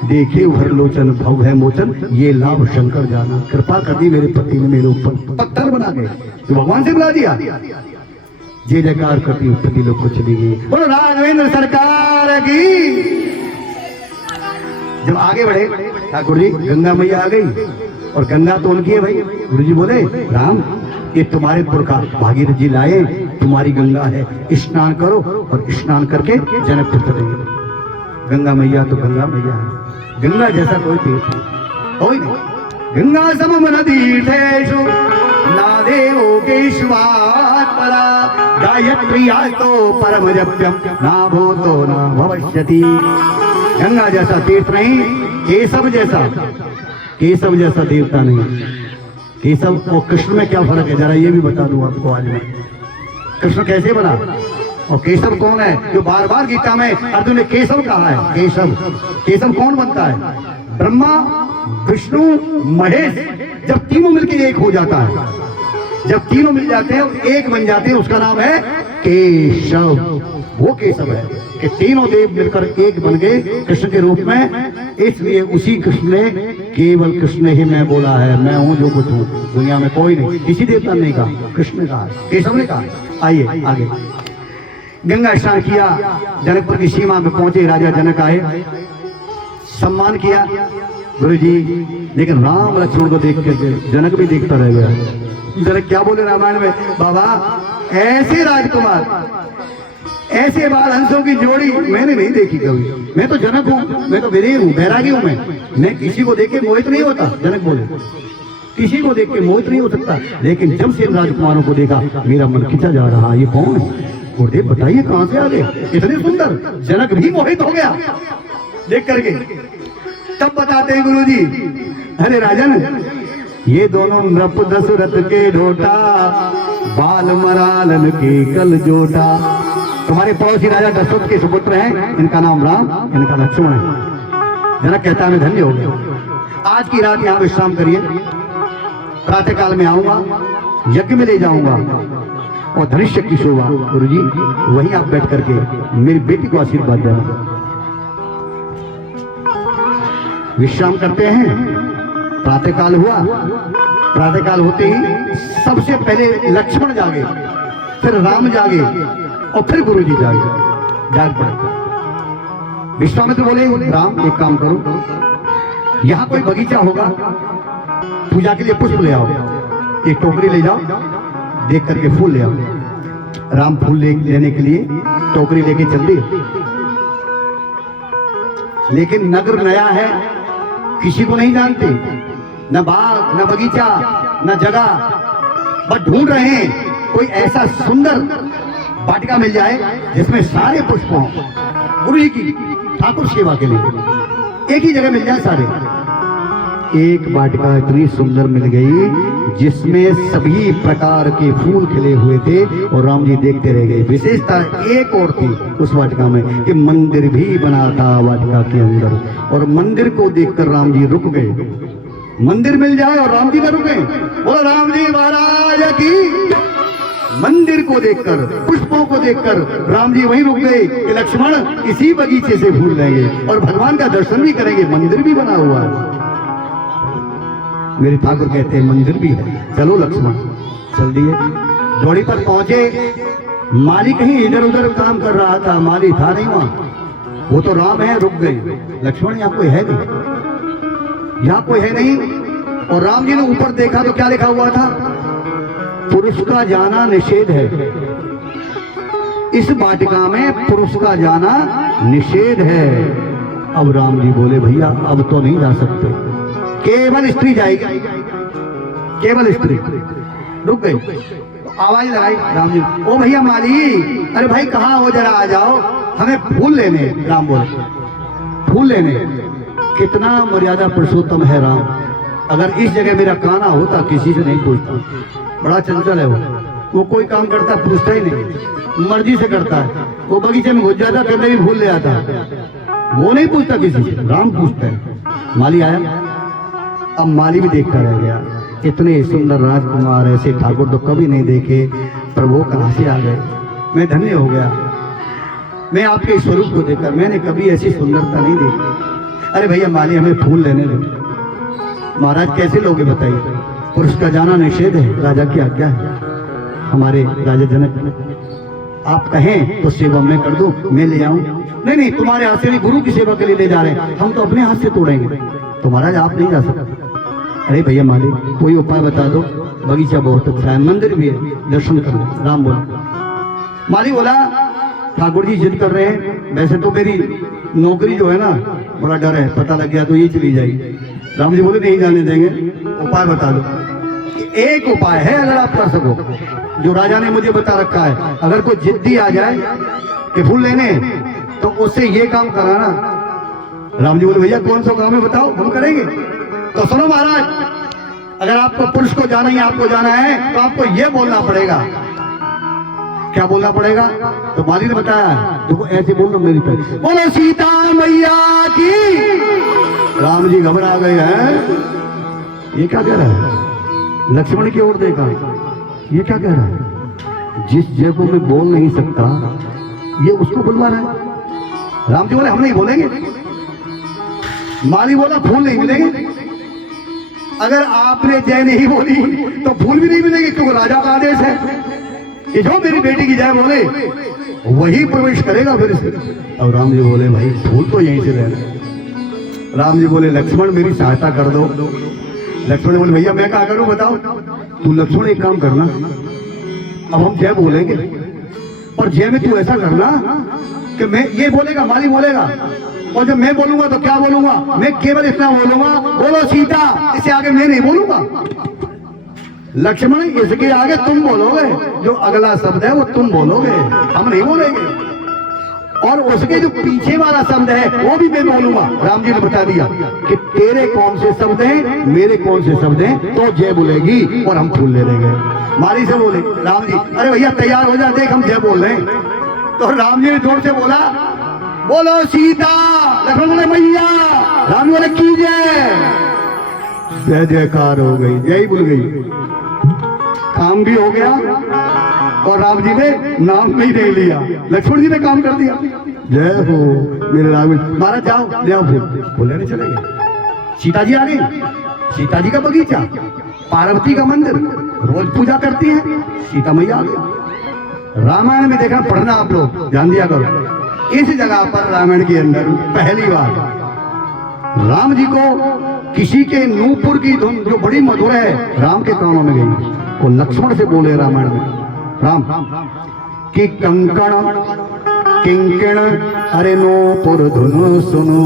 देखे उभर लोचन भव है मोचन, ये लाभ शंकर जाना। कृपा कर दी मेरे पति ने मेरे ऊपर, पत्थर बना के तो भगवान से मिला दिया। जय जयकार करती पति लोग को चली गई। बोलो राघवेंद्र सरकार की। जब आगे बढ़े ठाकुर जी, गंगा मैया आ गई, और गंगा तो उनकी है भाई। गुरु जी बोले राम ये तुम्हारे पुरखा भागीरथ जी लाए, तुम्हारी गंगा है, स्नान करो, और स्नान करके जनकपुर चलेंगे। गंगा मैया तो गंगा मैया है, गंगा जैसा कोई तीर्थ कोई नहीं। गंगा समम नदीर्थेषु नादेवो केशवात् परा, गायत्री तो परम जप्यम ना भूतो ना भविष्यति। गंगा जैसा तीर्थ नहीं, केशव जैसा देवता नहीं। केशव और कृष्ण में क्या फर्क है जरा ये भी बता दूं आपको आज मैं। कृष्ण कैसे बना और केशव कौन है? जो बार बार गीता में अर्जुन ने केशव कहा है। केशव कौन बनता है? ब्रह्मा विष्णु महेश, जब तीनों मिलकर एक हो जाता है, जब तीनों मिल जाते हैं और एक बन जाते हैं, उसका नाम है केशव। वो केशव है कि तीनों देव मिलकर एक बन गए कृष्ण के रूप में। इसलिए उसी कृष्ण ने केवल कृष्ण ही मैं बोला है, मैं हूं जो कुछ हूं, दुनिया में कोई नहीं। किसी देवता ने कहा, कृष्ण ने कहा, केशव ने कहा। आइए आगे। गंगा स्नान किया, जनकपुर की सीमा में पहुंचे, राजा जनक आए, सम्मान किया गुरु जी। लेकिन राम लक्ष्मण को देख कर जनक भी देखता रह गया। जनक क्या बोले रामायण में, बाबा ऐसे राजकुमार, ऐसे बाल हंसों की जोड़ी मैंने नहीं देखी कभी। मैं तो जनक हूँ, मैं तो वीर हूँ, बैरागी हूँ, मैं किसी को देख के मोहित नहीं होता। जनक बोले किसी को देख के मोहित नहीं हो सकता, लेकिन जब से इन राजकुमारों को देखा मेरा मन खिंचा जा रहा। ये कौन है? गुरुदेव बताइए कहां से आ गए, इतने सुंदर। जनक भी मोहित हो गया देख करके। तब बताते हैं गुरु जी, अरे राजन ये दोनों नृप दशरथ के ढोटा, बाल मरालन के कल जोटा। तुम्हारे पड़ोसी राजा दशरथ के सुपुत्र हैं, इनका नाम राम, इनका लक्ष्मण है। जनक कहता है मैं धन्य हो गया। आज की रात यहाँ विश्राम करिए, प्रातः काल में आऊंगा, यज्ञ में ले जाऊंगा और धनुष्य की शोभा। गुरु जी वहीं आप बैठ करके मेरी बेटी को आशीर्वाद देना। विश्राम करते हैं। प्रातः काल हुआ, प्रातः काल होते ही सबसे पहले लक्ष्मण जागे, फिर राम जागे और फिर गुरु जी जाग पड़े। विश्वामित्र बोले राम एक काम करो, यहाँ कोई बगीचा होगा, पूजा के लिए पुष्प ले आओ, एक टोकरी ले जाओ, देख करके फूल ले आओ। राम फूल लेने के लिए टोकरी लेके चल दी, लेकिन नगर नया है, किसी को नहीं जानते, न बाग न बगीचा न जगह, बस ढूंढ रहे हैं कोई ऐसा सुंदर वाटिका मिल जाए जिसमें सारे पुष्प हों, गुरु जी की ठाकुर सेवा के लिए एक ही जगह मिल जाए सारे। एक वाटिका इतनी सुंदर मिल गई जिसमें सभी प्रकार के फूल खिले हुए थे और राम जी देखते रह गए। विशेषता एक और थी उस वाटिका में कि मंदिर भी बना था वाटिका के अंदर, और मंदिर को देखकर राम जी रुक गए। मंदिर मिल जाए और राम जी न रुके, बोलो राम जी महाराज की। मंदिर को देखकर, पुष्पों को देखकर राम जी वहीं रुक गए कि लक्ष्मण इसी बगीचे से फूल लेंगे और भगवान का दर्शन भी करेंगे, मंदिर भी बना हुआ है। मेरे ठाकुर कहते हैं मंदिर भी है, चलो लक्ष्मण। चल दिए, डोड़ी पर पहुंचे। माली कहीं इधर उधर काम कर रहा था, माली था नहीं वहां, वो तो राम है। रुक गए, लक्ष्मण यहाँ कोई है नहीं, यहाँ कोई है नहीं। और राम जी ने ऊपर देखा तो क्या लिखा हुआ था, पुरुष का जाना निषेध है। इस वाटिका में पुरुष का जाना निषेध है। अब राम जी बोले भैया अब तो नहीं जा सकते, केवल स्त्री जाएगी, केवल स्त्री। रुक गई, आवाज लगाई राम जी, ओ भैया माली, अरे भाई कहाँ हो, जरा आ जाओ, हमें फूल लेने। राम बोले फूल लेने, कितना मर्यादा पुरुषोत्तम है राम। अगर इस जगह मेरा काना होता किसी से नहीं पूछता, बड़ा चंचल है वो कोई काम करता पूछता ही नहीं, मर्जी से करता है। वो बगीचे में घुस जाता, कभी भी फूल ले आता, वो नहीं पूछता किसी से, राम पूछता है। माली आया, अब माली भी देखता रह गया, इतने सुंदर राजकुमार ऐसे ठाकुर तो कभी नहीं देखे, प्रभु कहाँ से आ गए। मैं धन्य हो गया, मैं आपके स्वरूप को देखकर मैंने कभी ऐसी सुंदरता नहीं देखी। अरे भैया माली हमें फूल लेने दो। महाराज कैसे लोगे बताइए, पुरुष का जाना निषेध है, राजा की आज्ञा है। हमारे राजा जनक आप कहें तो सेवा मैं कर दूं, मैं ले आऊं। नहीं नहीं, तुम्हारे हाथ से नहीं, गुरु की सेवा के लिए ले जा रहे हैं, हम तो अपने हाथ से तोड़ेंगे, तो महाराज आप नहीं जा सकते। अरे भैया माली कोई उपाय बता दो, बगीचा बहुत अच्छा है, मंदिर भी है, दर्शन कर लो। राम बोला, माली बोला ठाकुर जी जिद कर रहे हैं, वैसे तो मेरी नौकरी जो है ना बड़ा डर है, पता लग गया तो ये चली जाएगी। राम जी बोले नहीं जाने देंगे, उपाय बता दो। एक उपाय है अगर आप कर सको, जो राजा ने मुझे बता रखा है, अगर कोई जिद्दी आ जाए कि फूल लेने, तो उससे ये काम कराना। राम जी बोले भैया कौन सा काम है बताओ, हम करेंगे। तो सुनो महाराज, अगर आपको पुरुष को जाना ही आपको जाना है तो आपको ये बोलना पड़ेगा। क्या बोलना पड़ेगा? तो माली ने बताया, देखो ऐसे बोलना मेरी तरफ, बोलो सीता मैया की। राम जी घबरा गए हैं, ये क्या कह रहा है? लक्ष्मण की ओर देखा, ये क्या कह रहा है? जिस जय को मैं बोल नहीं सकता ये उसको बुलवा रहा है। राम जी बोले हम नहीं बोलेंगे। माली बोला फूल नहीं मिलेंगे। अगर आपने जय नहीं बोली तो फूल भी नहीं मिलेंगे, क्योंकि राजा का आदेश है कि जो मेरी बेटी की जय बोले वही प्रवेश करेगा फिर से। अब राम जी बोले भाई फूल तो यहीं से लेना। राम जी बोले लक्ष्मण मेरी सहायता कर दो। लक्ष्मण बोले भैया मैं क्या करूं बताओ। तू लक्ष्मण एक काम करना, अब हम जय बोलेंगे और जय में तू ऐसा करना कि मैं ये बोलेगा, माली बोलेगा, और जब मैं बोलूंगा तो क्या बोलूंगा, मैं केवल इतना बोलूंगा, बोलो सीता, इससे आगे मैं नहीं बोलूंगा। लक्ष्मण इसके आगे तुम बोलोगे, जो अगला शब्द है वो तुम बोलोगे, हम नहीं बोलेंगे। और उसके जो पीछे वाला शब्द है वो भी मैं बोलूंगा। राम जी ने बता दिया कि तेरे कौन से शब्द हैं, मेरे कौन से शब्द हैं, तो जय बोलेगी और हम फूल ले लेंगे। माली से बोले राम जी, अरे भैया तैयार हो जा, देख हम जय बोल रहे हैं। तो राम जी ने जोर से बोला, बोलो सीता। लक्ष्मण बोले मैया। राम बोले की जय। जय जयकार हो गई, जय बोल गई, काम भी हो गया और राम जी ने नाम नहीं दे लिया, लक्ष्मण जी ने काम कर दिया। जय हो मेरे राम। महाराज जाओ ले आओ फूल लेने चले गए। सीता जी आ गई, सीता जी का बगीचा, पार्वती का मंदिर, रोज पूजा करती हैं, सीता मैया आ गई। रामायण में देखा पढ़ना आप लोग, ध्यान दिया करो। इस जगह पर रामायण के अंदर पहली बार राम जी को किसी के नूपुर की धुन जो बड़ी मधुर है राम के कानों में गई, वो लक्ष्मण से बोले रामायण में, राम कि कंकण किंकिण अरे नूपुर धुन सुनो।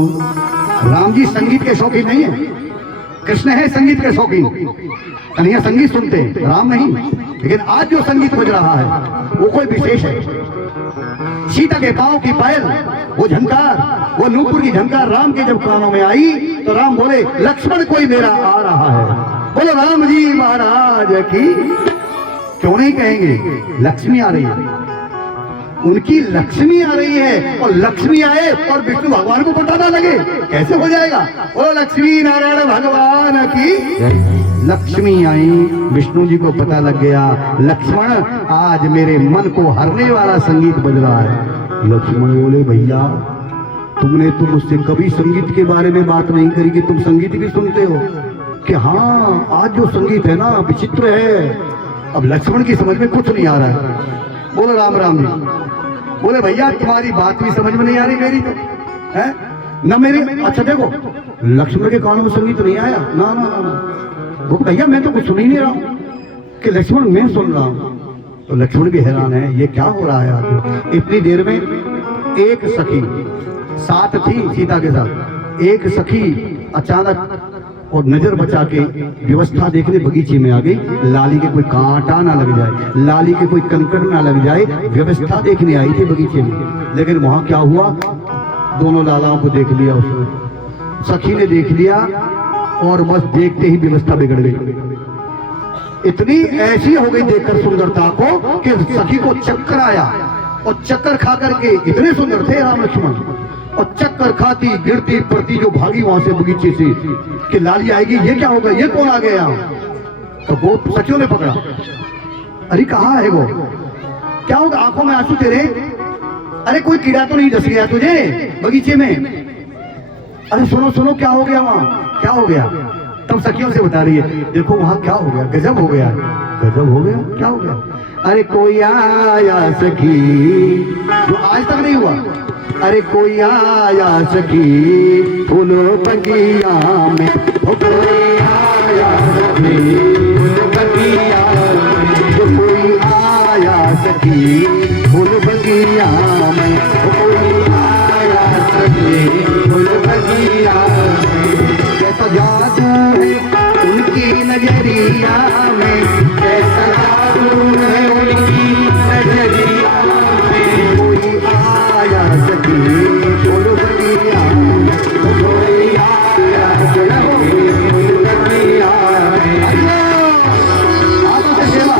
राम जी संगीत के शौकीन नहीं है, कृष्ण है संगीत के शौकीन, कन्हैया संगीत सुनते हैं, राम नहीं। लेकिन आज जो संगीत बज रहा है वो कोई विशेष है। सीता के पांव की पायल, वो झंकार, वो नूपुर की झंकार राम के जब कानों में आई तो राम बोले लक्ष्मण कोई मेरा आ रहा है। बोलो राम जी महाराज की, क्यों नहीं कहेंगे, लक्ष्मी आ रही है, उनकी लक्ष्मी आ रही है। और लक्ष्मी आए और विष्णु भगवान को पता ना लगे, कैसे हो जाएगा। बोलो लक्ष्मी नारायण भगवान की। लक्ष्मी आई, विष्णु जी को पता लग गया, लक्ष्मण आज मेरे मन को हरने वाला संगीत बज रहा है। लक्ष्मण बोले भैया तुमने तो मुझसे कभी संगीत के बारे में बात नहीं करी कि तुम संगीत भी सुनते हो, कि हाँ आज जो संगीत है ना विचित्र है। अब लक्ष्मण की समझ में कुछ नहीं आ रहा है। बोलो राम राम जी। बोले भैया तुम्हारी बात भी समझ में नहीं आ रही मेरी तो है न मेरी। अच्छा देखो लक्ष्मण के कानों में संगीत नहीं आया ना ना ना, वो भैया मैं तो कुछ सुन ही नहीं रहा हूँ कि लक्ष्मण मैं सुन रहा हूँ। तो लक्ष्मण भी हैरान है, ये क्या हो रहा है आज। इतनी देर में एक सखी साथ थी सीता के साथ, एक सखी अचानक और नजर बचा के व्यवस्था देखने बगीचे में आ गई। लाली के कोई कांटा ना लग जाए, लाली के कोई कंकड़ ना लग जाए, व्यवस्था देखने आई थी बगीचे में। लेकिन वहां क्या हुआ, दोनों लालाओं को देख लिया उसने, सखी ने देख लिया और बस देखते ही व्यवस्था बिगड़ गई। इतनी ऐसी हो गई देखकर सुंदरता को कि सखी को चक्कर आया, और चक्कर खा करके इतने सुंदर थे राम लक्ष्मण, और चक्कर खाती गिरती पड़ती जो भागी वहां से बगीचे से कि लाली आएगी, ये क्या होगा, ये कौन आ गया। तो वो सखियों ने पकड़ा, अरे कहाँ है वो, क्या होगा, आंखों में आंसू तेरे, अरे कोई कीड़ा तो नहीं डस गया तुझे बगीचे में, अरे सुनो सुनो क्या हो गया वहां, क्या हो गया। तब सखियों से बता रही है, देखो वहां क्या हो गया, गजब हो गया, गजब हो गया, क्या हो गया। अरे कोई आया सखी, जो आज तक नहीं हुआ, अरे कोई आया सखी फूलों बगिया में, कोई आया सखी फूलों बगिया में, कोई आया सखी फूल बगिया में, कोई आया सखी फूल बगिया में। कैसा जादू है उनकी नजरिया में, कैसा जादू है उनकी नजरिया में, कोई आया सखी फूल बगिया में, कोई आया सखी फूल बगिया में। आप से सेवा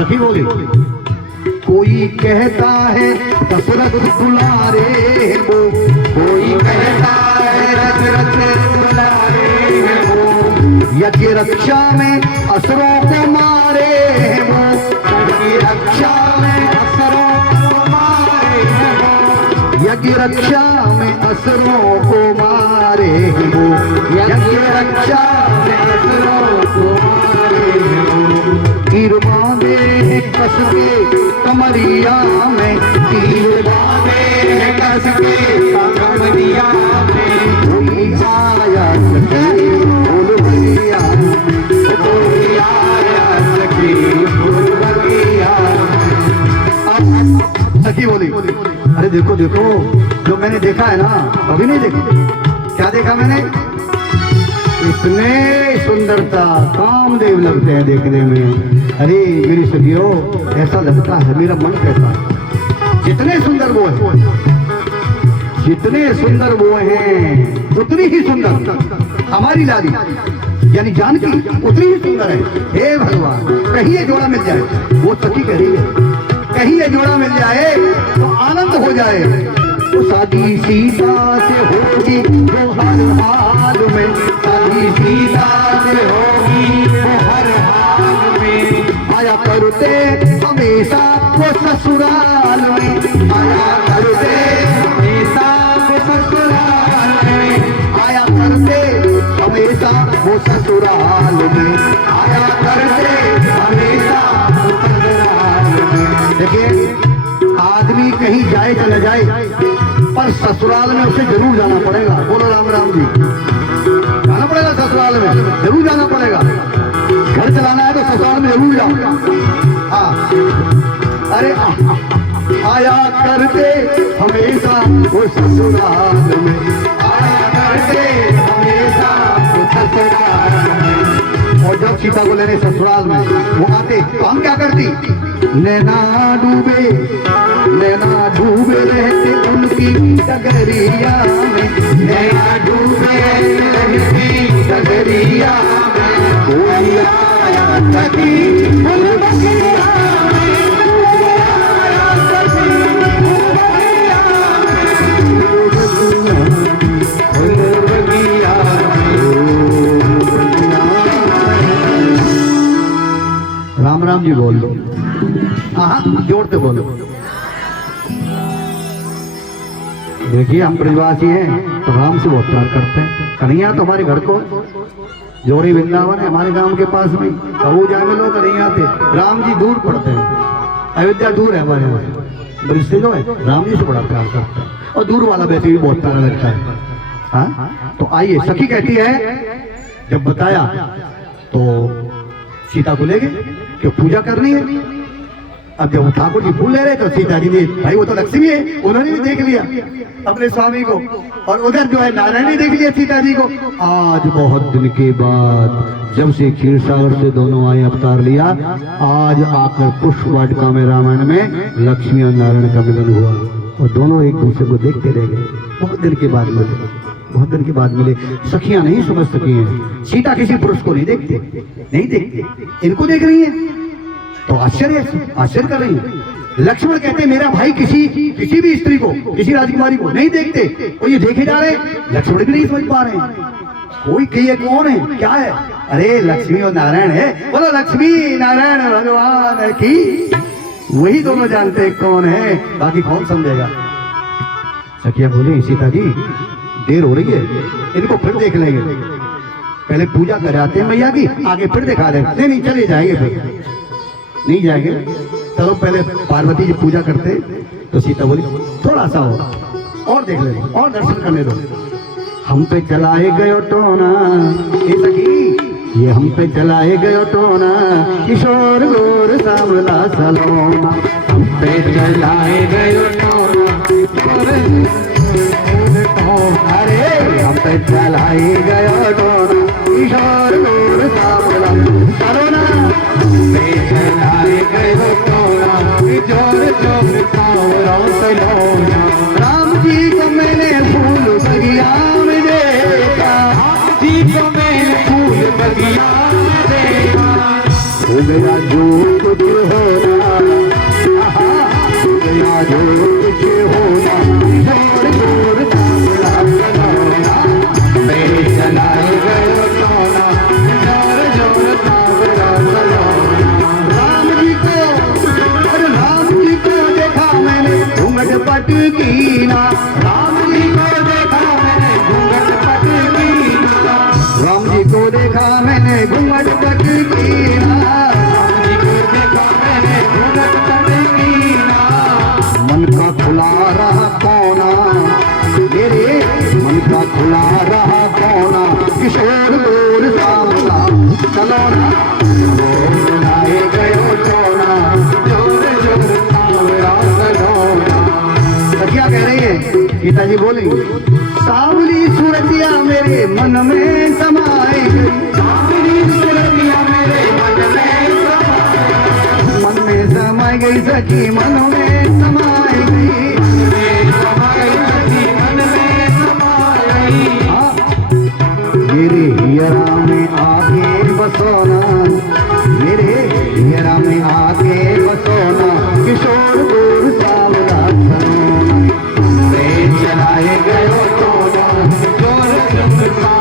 सखी बोली, कोई कहता है दशरथ दुलारे वो, कोई कहता है दशरथ दुलारे वो, यज्ञ रक्षा में असुरों को मारे वो, यज्ञ रक्षा में असुरों को मारे वो, यज्ञ रक्षा में असुरों को मारे वो, यज्ञ रक्षा में असुरों को मारे वो। तीर बांधे कस के कमरिया में, तीर बांधे कस के कमरिया में, कोई आया सखी फूल बगिया, कोई आया सखी फूल बगिया। सखी बोली, अरे देखो देखो, जो मैंने देखा है ना कभी नहीं देखा। क्या देखा मैंने? इतने सुंदरता, कामदेव लगते हैं देखने में। अरे मेरी सखियों, ऐसा लगता है मेरा मन कहता है जितने सुंदर वो है, जितने सुंदर वो हैं उतनी ही सुंदर हमारी लाली यानी जानकी उतनी ही सुंदर है। हे भगवान, कहीं ये जोड़ा मिल जाए, वो सखी कह रही है, कहीं ये जोड़ा मिल जाए तो आनंद हो जाए। तो शादी सीता से होगी वो हर हाल में, शादी सीता से होगी वो हर हाल में। आया करते हमेशा वो ससुराल में, आया करते हमेशा वो ससुराल में, आया करते हमेशा वो ससुराल में, आया करते हमेशा वो ससुराल में। देखिए, आदमी कहीं जाए चला जाए पर ससुराल में उसे जरूर जाना पड़ेगा। बोलो राम राम जी, जाना पड़ेगा ससुराल में, जरूर जाना पड़ेगा। घर चलाना है तो ससुराल में जरूर जाओ। हाँ, अरे आया करते हमेशा वो ससुराल में, आया करते हमेशा वो ससुराल में। और जब सीता को लेने ससुराल में वो आते तो हम क्या करती? नैना डूबे रहते उनकी डगरिया में, नैना डूबे रहती डगरिया में। कोई आया सखी फूल बगिया में, कोई आया सखी फूल बगिया में, फूल बगिया में। राम राम जी बोल दो। हाँ, जोड़ते बोलो। देखिए, हम ब्रजवासी हैं तो राम से बहुत प्यार करते हैं। कन्हैया तो हमारे घर को, जोड़ी वृंदावन है हमारे गांव के पास में, कबू जाने लोग कन्हैया थे। राम जी दूर पड़ते हैं, अयोध्या दूर है हमारे यहाँ से। ब्रज से जो है राम जी से बड़ा प्यार करते हैं, और दूर वाला वैसे भी बहुत प्यारा लगता है। हाँ, तो आइए, सखी कहती है, जब बताया तो सीता को ले गए कि पूजा करनी है। अब जब ठाकुर जी फूल ले रहे तो सीता जी ने, भाई वो तो लक्ष्मी है, उन्होंने भी देख लिया अपने स्वामी को, और उधर जो है नारायण ने देख लिया सीता जी को। आज बहुत दिन के बाद जब से क्षीर सागर से दोनों आए अवतार लिया, आज आकर पुष्प वाटिका में रामायण में लक्ष्मी और नारायण का मिलन हुआ, और दोनों एक दूसरे को देखते रह गए। बहुत दिन के बाद मिले, बहुत दिन के बाद मिले। सखियां नहीं समझ सकी हैं, सीता किसी पुरुष को नहीं देखते, इनको देख रही है तो आश्चर्य कर रही है। लक्ष्मण कहते मेरा भाई किसी भी स्त्री को, किसी राजकुमारी को नहीं देखते, और ये देखे जा रहे, लक्ष्मण भी नहीं समझ पा रहे हैं। कोई कहिए कौन है, क्या है? अरे लक्ष्मी और नारायण है। बोलो लक्ष्मी नारायण भगवान की, वही दोनों जानते हैं कौन है, बाकी कौन समझेगा। सखिया बोली, सीता जी देर हो रही है, इनको फिर देख लेंगे, पहले पूजा कराते हैं मैया की, आगे फिर दिखा देंगे। नहीं चले जाएंगे, फिर नहीं जाएंगे, चलो पहले पार्वती जी पूजा करते। तो सीता बोली थोड़ा सा और देख ले, और दर्शन करने दो। हम पे चलाए गयो टोना, ये सखी, ये हम पे चलाए गयो टोना, किशोर गोर सावला सलोना। हम पे चलाए गयो टोना, अरे हम पे चलाए गयो टोना, किशोर गोर सावला सलोना। राम जी को मैंने फूल बगिया में देखा, राम जी को मैंने फूल बगिया में देखा। हो गया जो कुछ होना, हो गया जो कुछ होना, जोर जोर सावला सलोना। मेरे चलाए गए टोना, जोर जोर सावला सलोना। राम जी को देखा मैंने घूंघट पट पटकीना, राम जी को देखा मैंने घूंघट पटकीना, राम जी को देखा मैंने घूंघट पटकीना, राम जी को देखा मैंने घूंघट पटकीना। मन का खुला रहा कोना, मेरे मन का खुला रहा कोना, किशोर दूर सामना, चलो ना बनाए गयो चोना, जोर जोर सांवरा सलोना। तो क्या कह रही है गीता जी बोलेंगे, सावली सूरतिया मेरे मन में समाई गई, सावली सूरतिया मेरे मन में समाई गई सखी मन में समाई गई, समाई सखी मन में समाई। मेरे हियरा में आके बसोना, मेरे हियरा में आके बसोना, किशोर दूर सावला सलोना, चलाए गयो चोना, जोर जोर